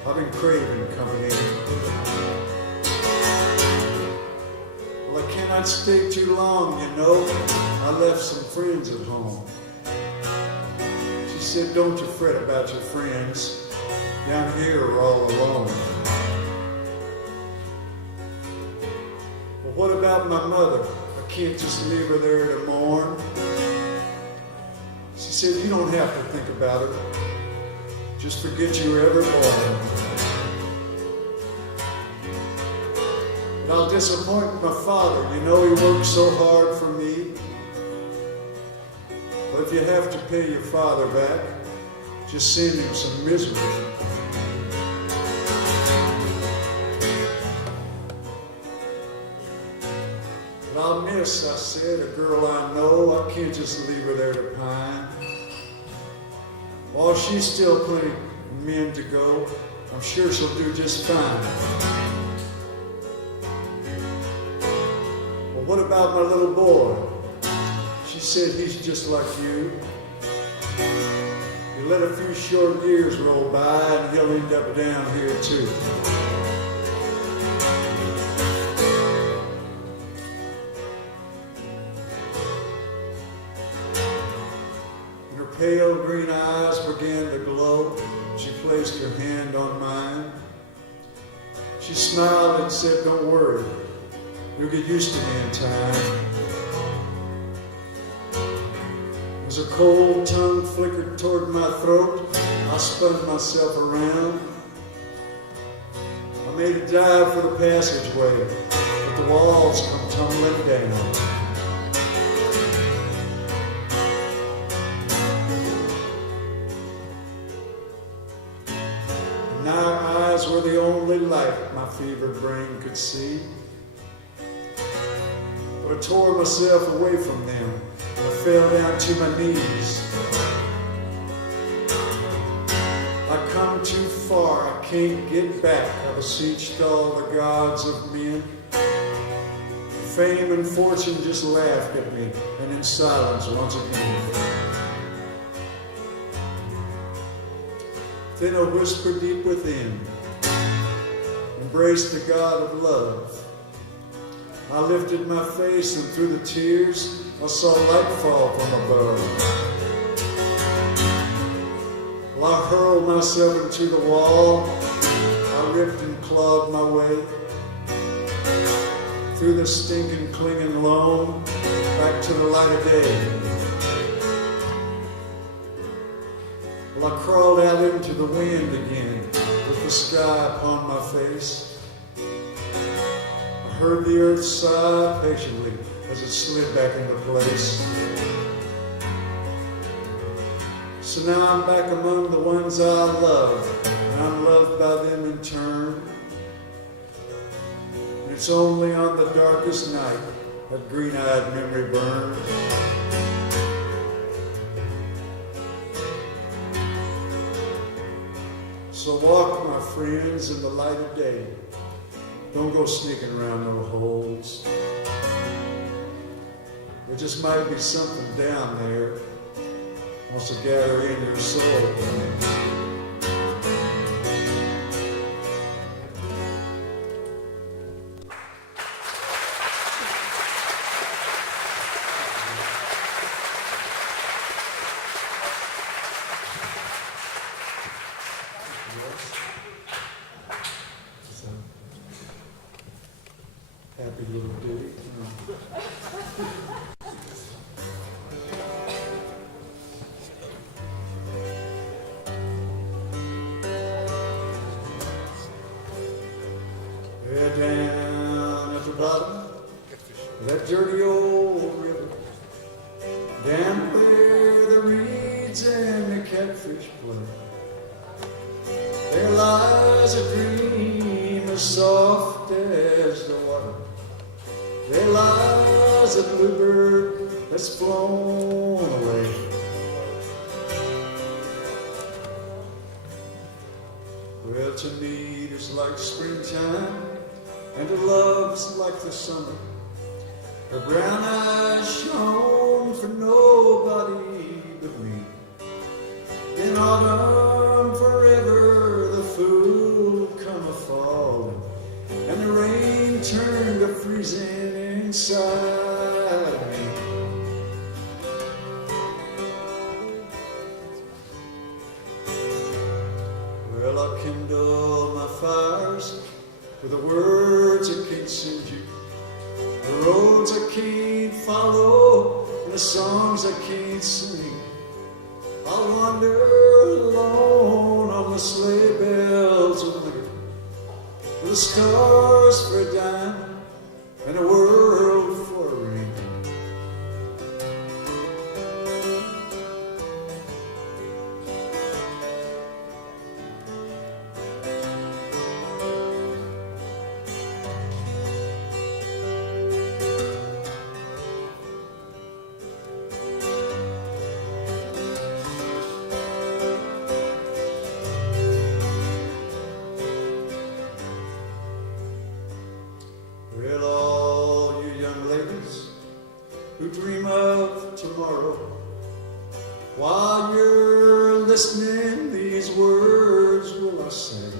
I've been craving company. Well, I cannot stay too long, you know. I left some friends at home. She said, don't you fret about your friends. Down here we're all alone. Well, what about my mother? Can't just leave her there to mourn. She said, you don't have to think about her. Just forget you were ever born. But I'll disappoint my father. You know he worked so hard for me. But if you have to pay your father back, just send him some misery. I'll miss, I said, a girl I know. I can't just leave her there to pine. While she's still plenty of men to go, I'm sure she'll do just fine. Well, what about my little boy? She said he's just like you. You let a few short years roll by and he'll end up down here too. Pale green eyes began to glow. She placed her hand on mine. She smiled and said, don't worry, you'll get used to me in time. As her cold tongue flickered toward my throat, I spun myself around. I made a dive for the passageway, but the walls come tumbling down. Were the only light my fevered brain could see. But I tore myself away from them and I fell down to my knees. I come too far, I can't get back. I beseeched all the gods of men. Fame and fortune just laughed at me, and in silence once again. Then a whisper deep within embraced the God of love. I lifted my face, and through the tears I saw light fall from above. Well, I hurled myself into the wall. I ripped and clawed my way through the stinking, clinging loam, back to the light of day. Well, I crawled out into the wind again, with the sky upon my face. I heard the earth sigh patiently as it slid back into place. So now I'm back among the ones I love, and I'm loved by them in turn. It's only on the darkest night that green-eyed memory burns. So walk, my friends, in the light of day. Don't go sneaking around no holes. There just might be something down there wants to gather in your soul. Happy little ditty. Yeah, down at the bottom of that dirty old river, down where the reeds and the catfish play, there lies a dream as soft as the water. There lies a bluebird that's flown away. Well, to me it is like springtime, and to love's like the summer. Her brown eyes shone for nobody but me. In autumn forever the fool come a-falling, and the rain turned to freezing inside me. Well, I kindle my fires with the words I can't send you, the roads I can't follow, and the songs I can't sing. I'll wander alone on the sleigh bells of winter, with the stars for a dime and a world for a ring. Well, all you young ladies who dream of tomorrow, while you're listening, these words will I say.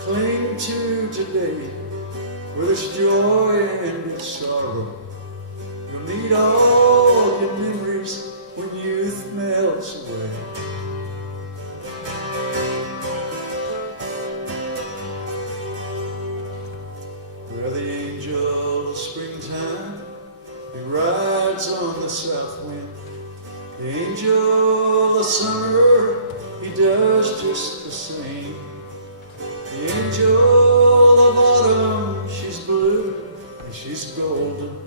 Cling to today with its joy and its sorrow. You'll need all your memories when youth melts away. Well, the angel of springtime, he rides on the south wind. The angel of summer, he does just the same. The angel of autumn, she's blue and she's golden.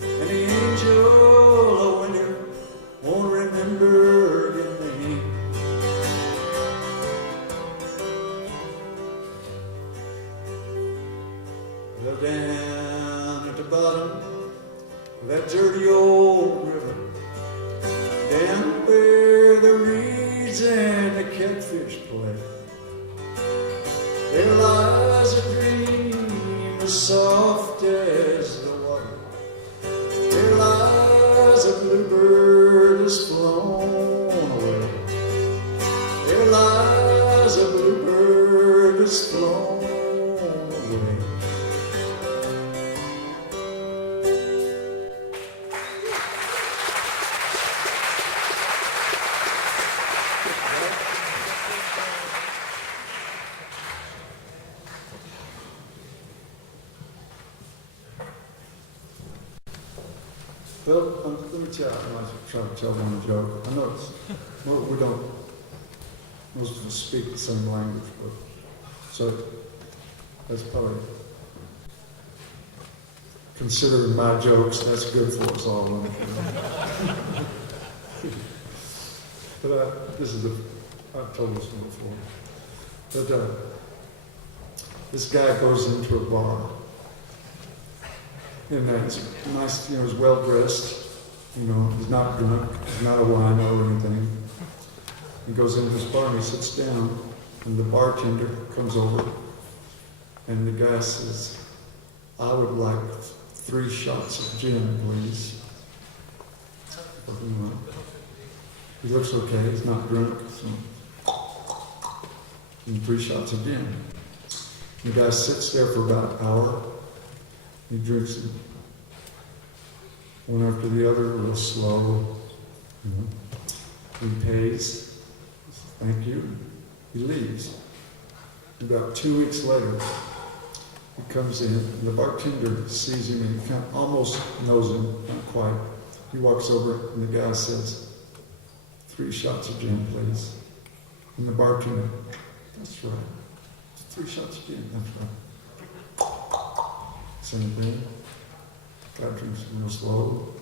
And the angel of winter won't remember your name. Well, down at the bottom of that dirty old river, down where the reeds and the catfish play, let me tell you, I might try to tell one joke. I know it's, well, we don't, most of us speak the same language, but, so that's probably, considering my jokes, that's good for us all. But this is I've told this one before. But this guy goes into a bar. And he's nice, he's well dressed. He's not drunk, he's not a wino or anything. He goes into this bar and he sits down, and the bartender comes over, and the guy says, "I would like 3 shots of gin, please." He looks okay, he's not drunk, so. And 3 shots of gin. The guy sits there for about an hour. He drinks them one after the other, real slow. He pays. Thank you. He leaves. About 2 weeks later, he comes in, and the bartender sees him, and he kind of almost knows him, not quite. He walks over, and the guy says, 3 shots of gin, please. And the bartender, "That's right. 3 shots of gin, that's right." Same thing. Guy drinks real slow.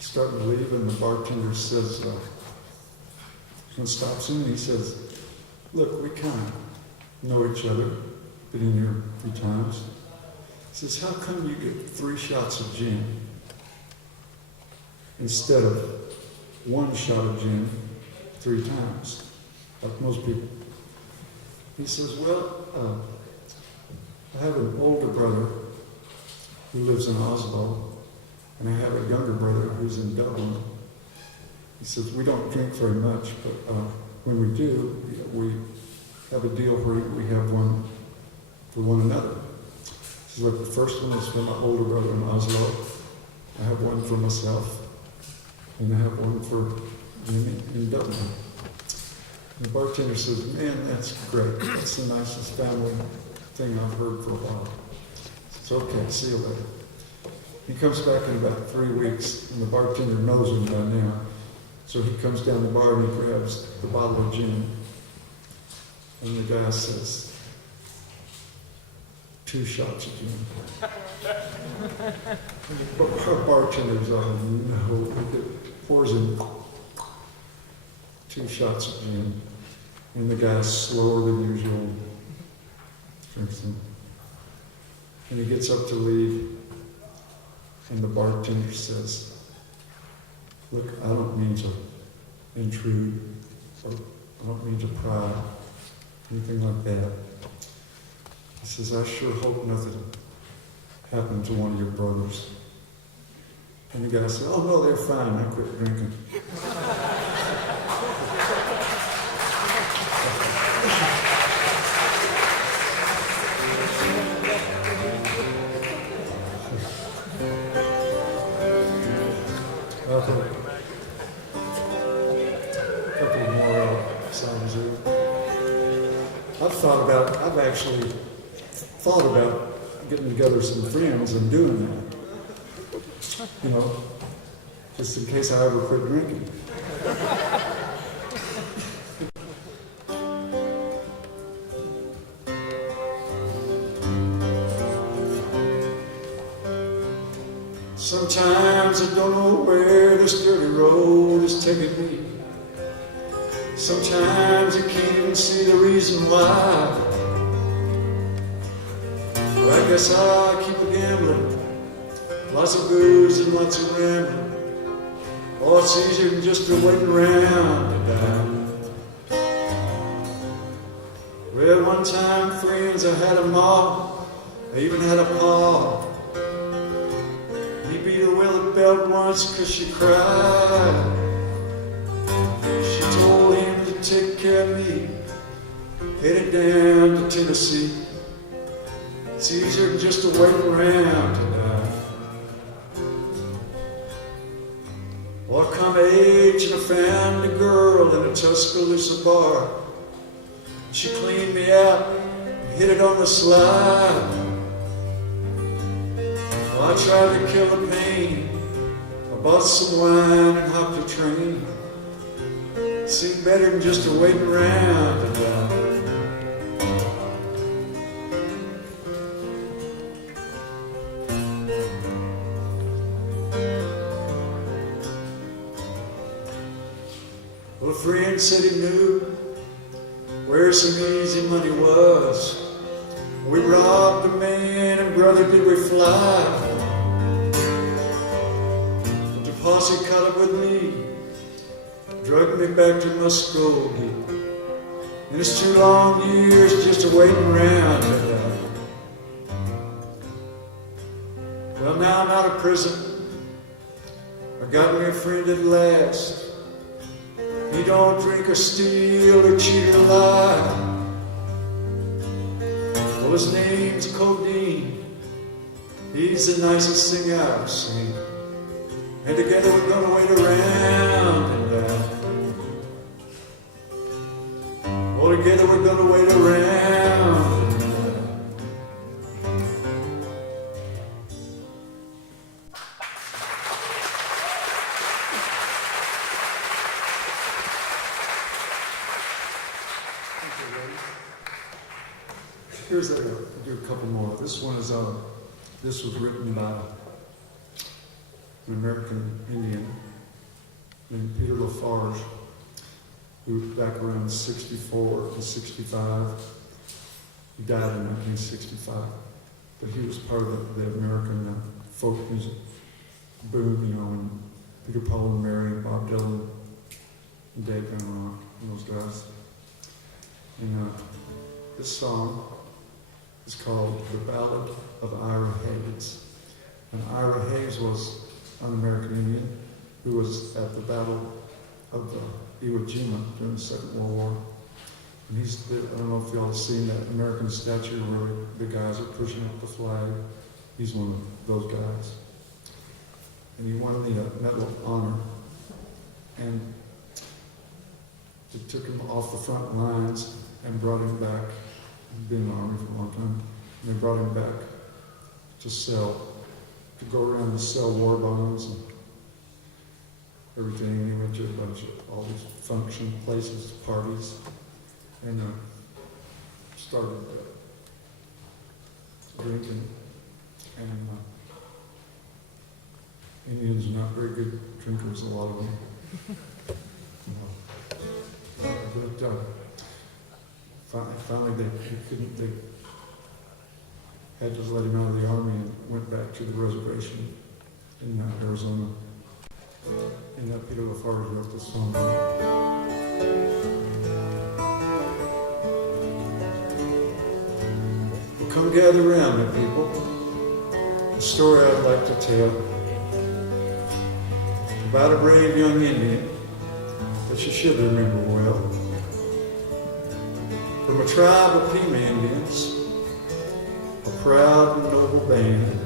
Starting to leave, and the bartender says, stops him, and he says, "Look, we kind of know each other. Been in here a few times." He says, "How come you get 3 shots of gin instead of 1 shot of gin 3 times, like most people?" He says, "Well, I have an older brother who lives in Oslo, and I have a younger brother who's in Dublin." He says, "We don't drink very much, but when we do, we have a deal where we have one for one another." He says, "Look, the first one is for my older brother in Oslo. I have one for myself, and I have one for me in Dublin." The bartender says, "Man, that's great. That's the nicest family thing I've heard for a while." It's okay, see you later. He comes back in about 3 weeks, and the bartender knows him by now. So he comes down the bar and he grabs the bottle of gin. And the guy says, 2 shots of gin. But our bartender's on, no, it pours in 2 shots of gin. And the guy's slower than usual, drinks them. And he gets up to leave, and the bartender says, "Look, I don't mean to intrude, or I don't mean to pry, anything like that." He says, "I sure hope nothing happened to one of your brothers." And the guy said, "Oh no, they're fine, I quit drinking." I've actually thought about getting together some friends and doing that. Just in case I ever quit drinking. Sometimes I don't know where this dirty road is taking me. Sometimes I can't even see the reason why. But I guess I keep a gambling, lots of booze and lots of rambling. Oh, it's easier than just to wait around to die. Well, one time, friends, I had a ma, I even had a pa. He beat her with a belt once 'cause she cried. She told him to take care of me, headed down to Tennessee. It's easier than just to wait around to die. Well, I come of age and I found a girl in a Tuscaloosa bar. She cleaned me out and hit it on the slide. Well, I tried to kill the pain by bought some wine and hopped a train. Seemed better than just a waiting around to die. Well, a friend said he knew where some easy money was. We robbed a man and brother did we fly. But the posse caught up with me, drugged me back to Muskogee. And it's 2 long years just a waiting around to die. Well, now I'm out of prison. I got me a friend at last. He don't drink or steal or cheat or lie. Well, his name's Codeine. He's the nicest thing I've seen. And together we're gonna wait around and die. Well, together we're gonna wait around and die. Here's I'll do a couple more. This one is this was written by an American Indian named Peter Lafarge, who back around 64 to 65. He died in 1965, but he was part of the American folk music boom, you know, and Peter, Paul and Mary, and Bob Dylan, and Dave Van Ronk, and those guys. And this song is called The Ballad of Ira Hayes. And Ira Hayes was an American Indian who was at the Battle of Iwo Jima during the Second World War. And I don't know if y'all have seen that American statue where the guys are pushing up the flag. He's one of those guys. And he won the Medal of Honor. And they took him off the front lines and brought him back. He'd been in the army for a long time. And they brought him back to go around and sell war bonds and everything. And he went to a bunch of all these function places, parties, and started drinking. And Indians are not very good drinkers, a lot of them. But finally they had to let him out of the army and went back to the reservation in Arizona. And Peter Lafarge wrote this song. Well, come gather around me, people. A story I'd like to tell about a brave young Indian that you should remember well. From a tribe of Pima Indians, a proud and noble band,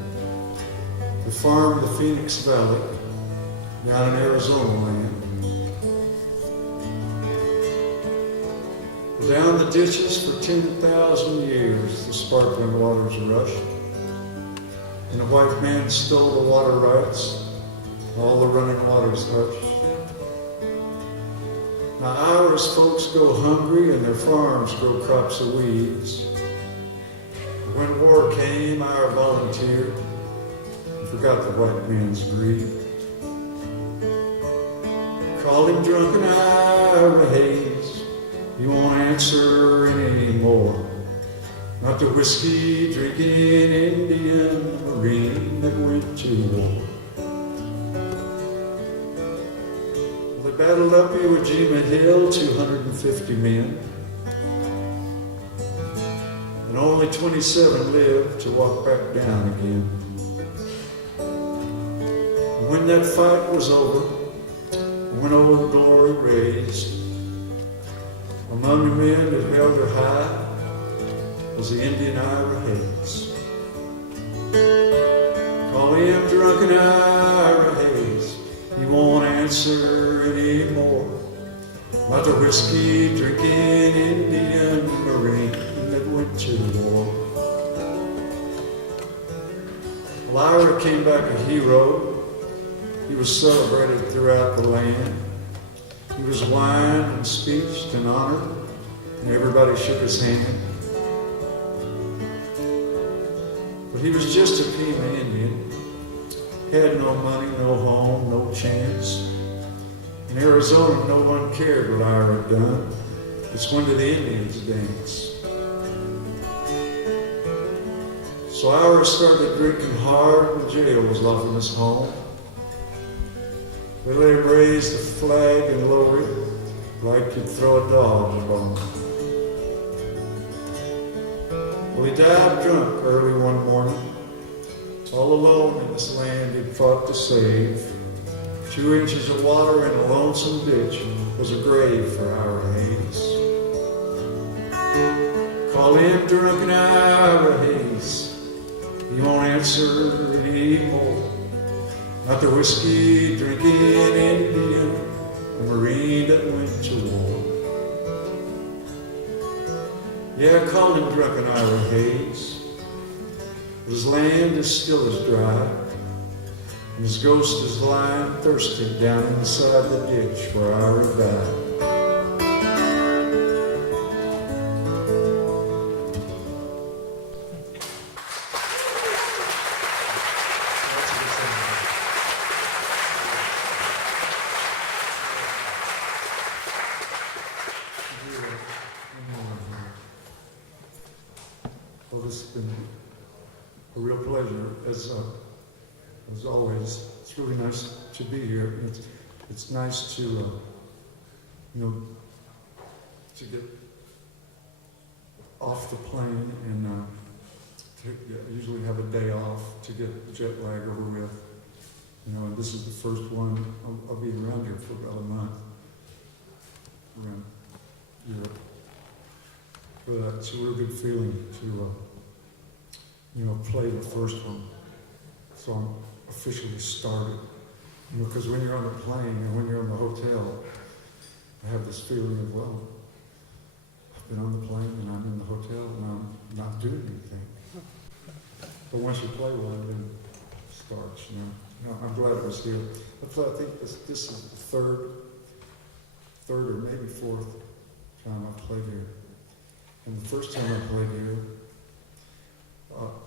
who farmed the Phoenix Valley down in Arizona land. Down the ditches for 10,000 years, the sparkling waters rushed, and the white man stole the water rights, all the running waters hushed. Now Ira's folks go hungry and their farms grow crops of weeds. When war came, Ira volunteered and forgot the white man's greed. Called him drunken Ira Hayes, he won't answer anymore. Not the whiskey drinking Indian Marine that went to war. They battled up Iwo Jima Hill, 250 men, and only 27 lived to walk back down again. And when that fight was over, when Old Glory raised, among the men that held her high was the Indian Ira Hayes. Call him drunken Ira Hayes, he won't answer anymore. Not the whiskey drinking Indian Marine that went to war. Well, Ira came back a hero. He was celebrated throughout the land. He was wined and speeched and honored, and everybody shook his hand. But he was just a Pima Indian, had no money, no home, no chance. In Arizona, no one cared what Ira had done. It's when did the Indians dance? So Ira started drinking hard when jail was offering his home. They let him raise the flag and lower it like you'd throw a dog a bone. Well, he died drunk early one morning, all alone in this land he'd fought to save. 2 inches of water in a lonesome ditch was a grave for Ira Hayes. Call him drunken Ira Hayes. He won't answer anymore. Not the whiskey drinking Indian, a Marine that went to war. Yeah, I called him drunken Ira Hayes. But his land is still as dry, and his ghost is lying thirsty down inside the ditch where Ira died. Well, this has been a real pleasure, as always. It's really nice to be here. It's nice to, to get off the plane and to usually have a day off to get the jet lag over with. And this is the first one. I'll be around here for about a month, around Europe. But it's a real good feeling to, play the first one. So I'm officially started. Because when you're on the plane and when you're in the hotel, I have this feeling of, well, I've been on the plane and I'm in the hotel and I'm not doing anything. But once you play one, then it starts, I'm glad I was here. I think this is the third or maybe fourth time I played here. And the first time I played here,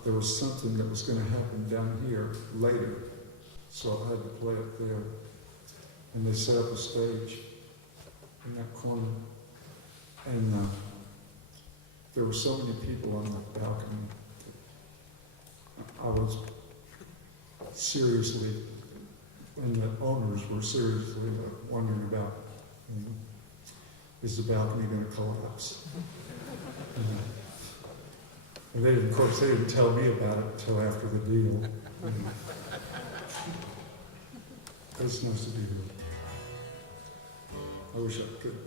there was something that was going to happen down here later, so I had to play it there. And they set up a stage in that corner, and there were so many people on the balcony. I was seriously, and the owners were seriously wondering about, is the balcony going to collapse? And of course, they didn't tell me about it until after the deal. It's nice to be here. I wish I could,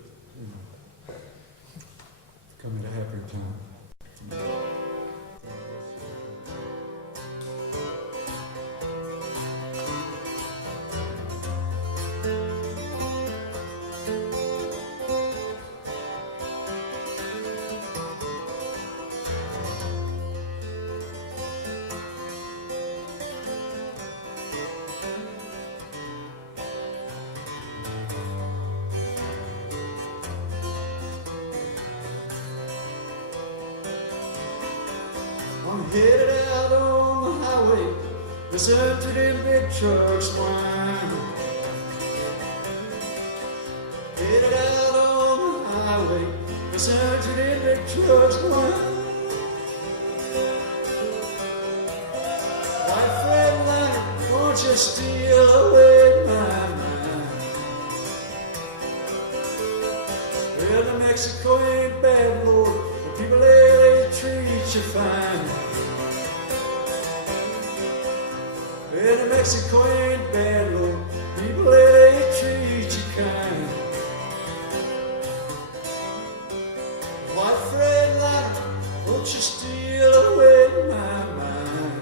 come at a happier time. I'm headed out on the highway, listen to them big trucks whine. Headed out on the highway, listen to them big trucks whine. White Fred liner, won't you steal away my mind? Well, New Mexico ain't bad, Lord, but people they treat you fine. Well, New Mexico ain't bad, Lord, people they treat you kind. White Fred liner, won't you steal away my mind?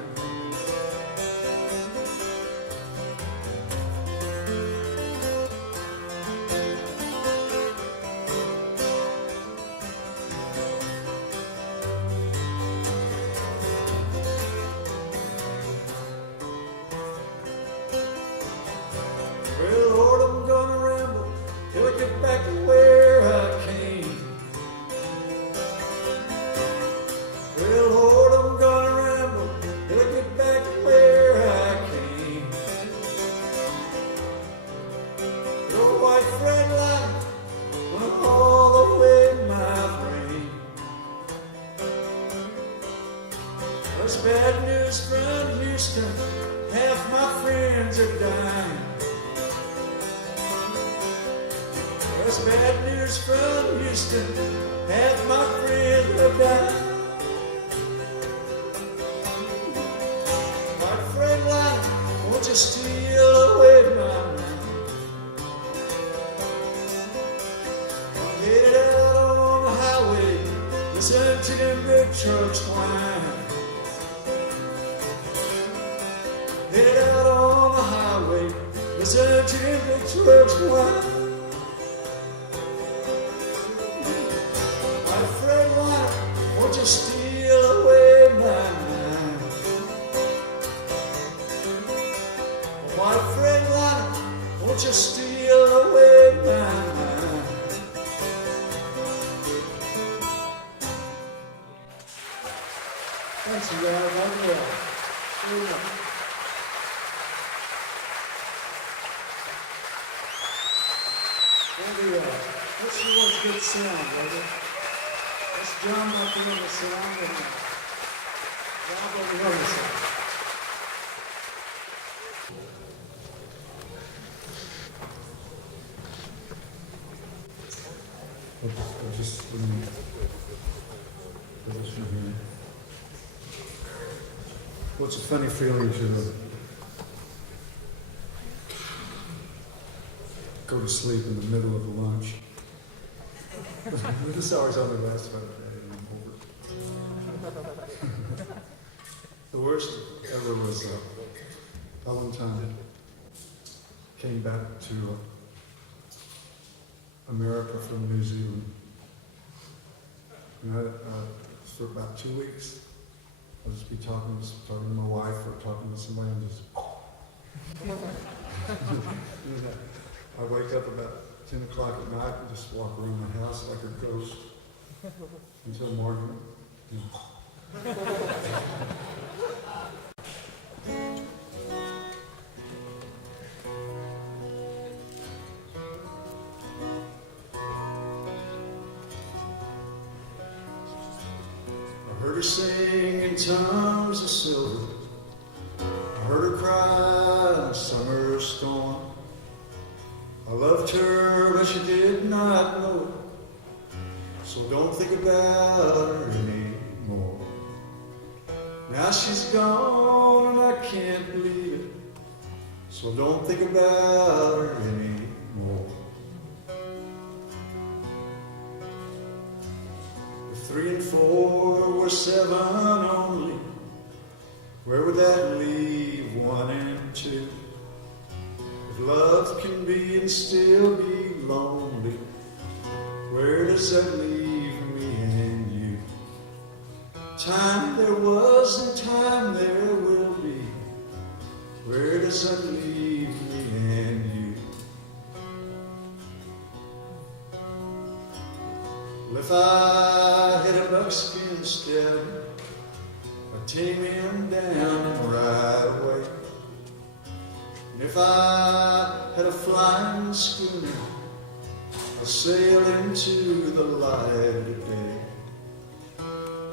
white freight line went all the way my brain. There's bad news from Houston, half my friends are dying. There's bad news from Houston, half my friends are dying. White freight line, won't you steal away my mind? I'm headed out on the highway, listen to them big trucks whine. Headed out on the highway, listen to them big trucks whine. White freight line, won't you steal away my mind? White freight line, won't you steal away my mind? Thanks, you guys. I'm well. Let's see what's good sound, brother. Let's jump up in the sound and jump over the other side. I'll just position here. What's a funny feeling to go to sleep in the middle of lunch? This hour's on the last one. The worst ever was one time came back to America from New Zealand. And for about 2 weeks, I'll just be talking to my wife or talking to somebody and just I wake up about 10 o'clock at night and just walk around the house like a ghost until morning. I heard her sing in tongues of silver. I heard her cry in a summer storm. I loved her, but she did not know it. So don't think about her anymore. Now she's gone and I can't believe it. So don't think about her anymore. If 3 and 4 were 7 only, where would that leave 1 and 2? If love can be and still be lonely, where does that leave me and you? Time there was and time there will be, where does that leave me and you? Well, if I had a buckskin stallion, I'd tame him down and ride away. And if I had a flying schooner, I'd sail into the light of day.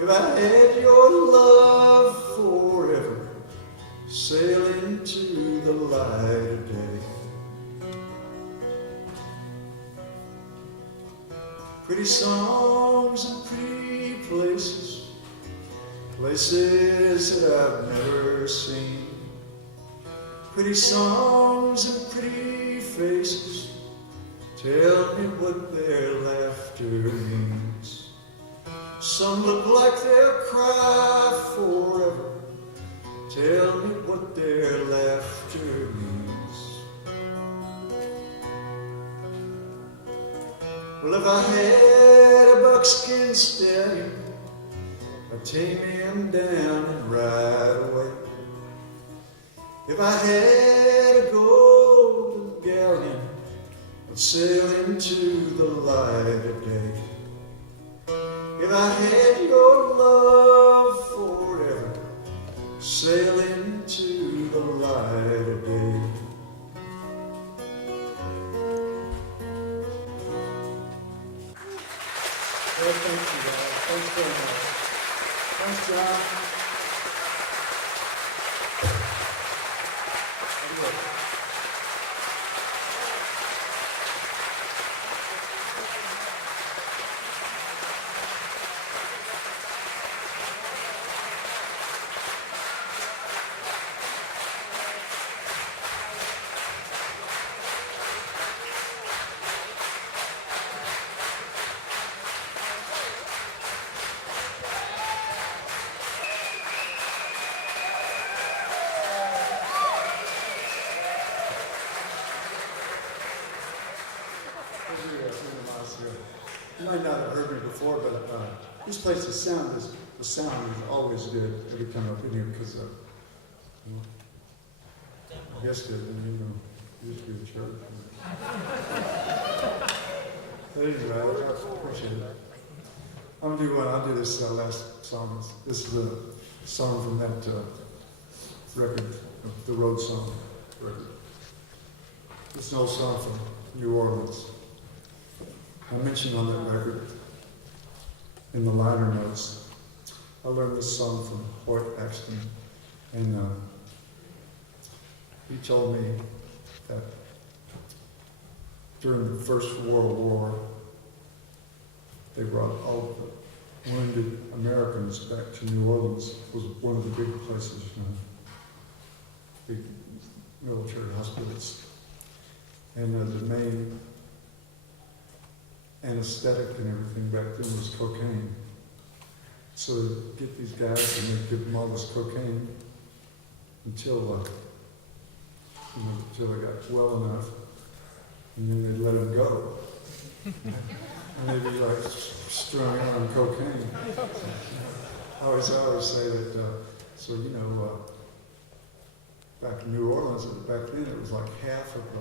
If I had your love forever, sail into the light of day. Pretty songs and pretty places, places that I've never seen. Pretty songs and pretty faces, tell me what their laughter means. Some look like they'll cry forever, tell me what their laughter means. Well, if I had a buckskin stallion, I'd tame him down and ride away. If I had a golden galleon, I'd sail into the light of day. If I had your love forever, sail into the light of day. thank you, guys. Thanks very much. Thanks, John. You might not have heard me before, but this place, the sound is always good every time I've been here because I guess that used to be a church. But anyway, I appreciate it. I'm gonna do one. I'll do this last song. This is a song from that record, the Road Song record. This is an old song from New Orleans. I mentioned on that record, in the liner notes, I learned this song from Hoyt Axton, and he told me that during the First World War, they brought all the wounded Americans back to New Orleans. It was one of the big places, big military hospitals. And the main anesthetic and everything back then was cocaine. So they'd get these guys and they'd give them all this cocaine until they got well enough, and then they'd let them go. And they'd be like strung out on cocaine. I always say that, back in New Orleans, back then it was like half of the,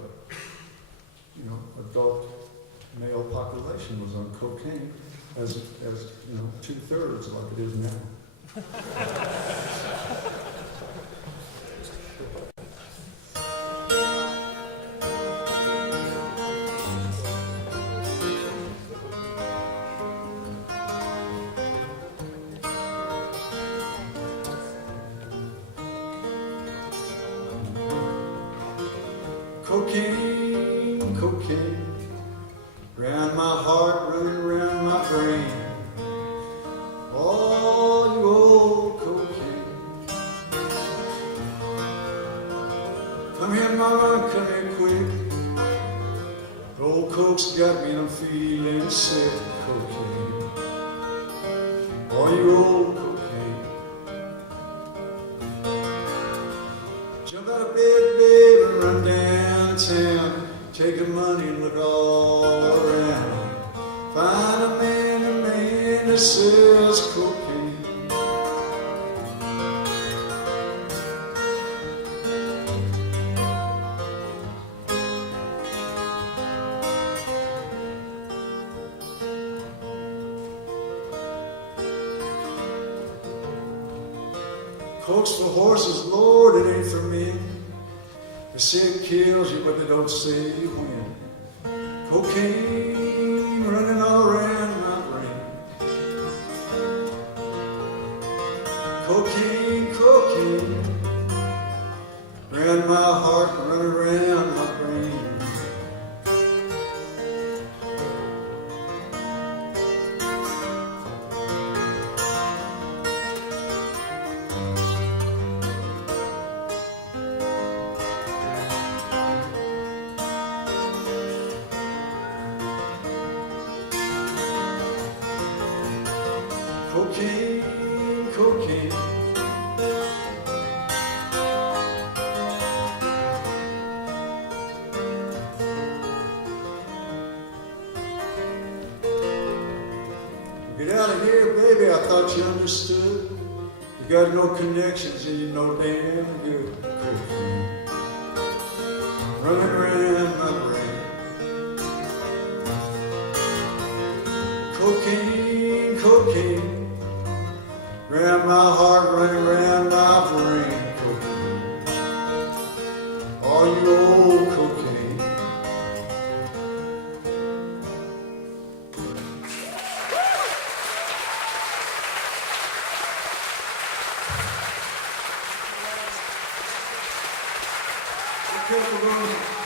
adult male population was on cocaine, as 2/3 like it is now. Cocaine, cocaine, round my heart, running round my brain. Oh, you old cocaine. Come here, mama, come here quick. Old coke's got me and I'm feeling sick. Cocaine. Oh, you old cocaine. Jump out of bed, babe, and run downtown. Take the money and look all around. Find a man that sells cocaine. Coke's for horses, Lord, it ain't for men. They say it kills you, but they don't say when. Cocaine running all around my brain. Cocaine, cocaine, round my heart, running around my brain. Cocaine, cocaine. Get out of here, baby, I thought you understood. You got no connections and you know damn good. Cocaine, running around my brain. Cocaine, cocaine, round my heart, running around my brain. Cocaine, all you old cocaine. Careful, Ron.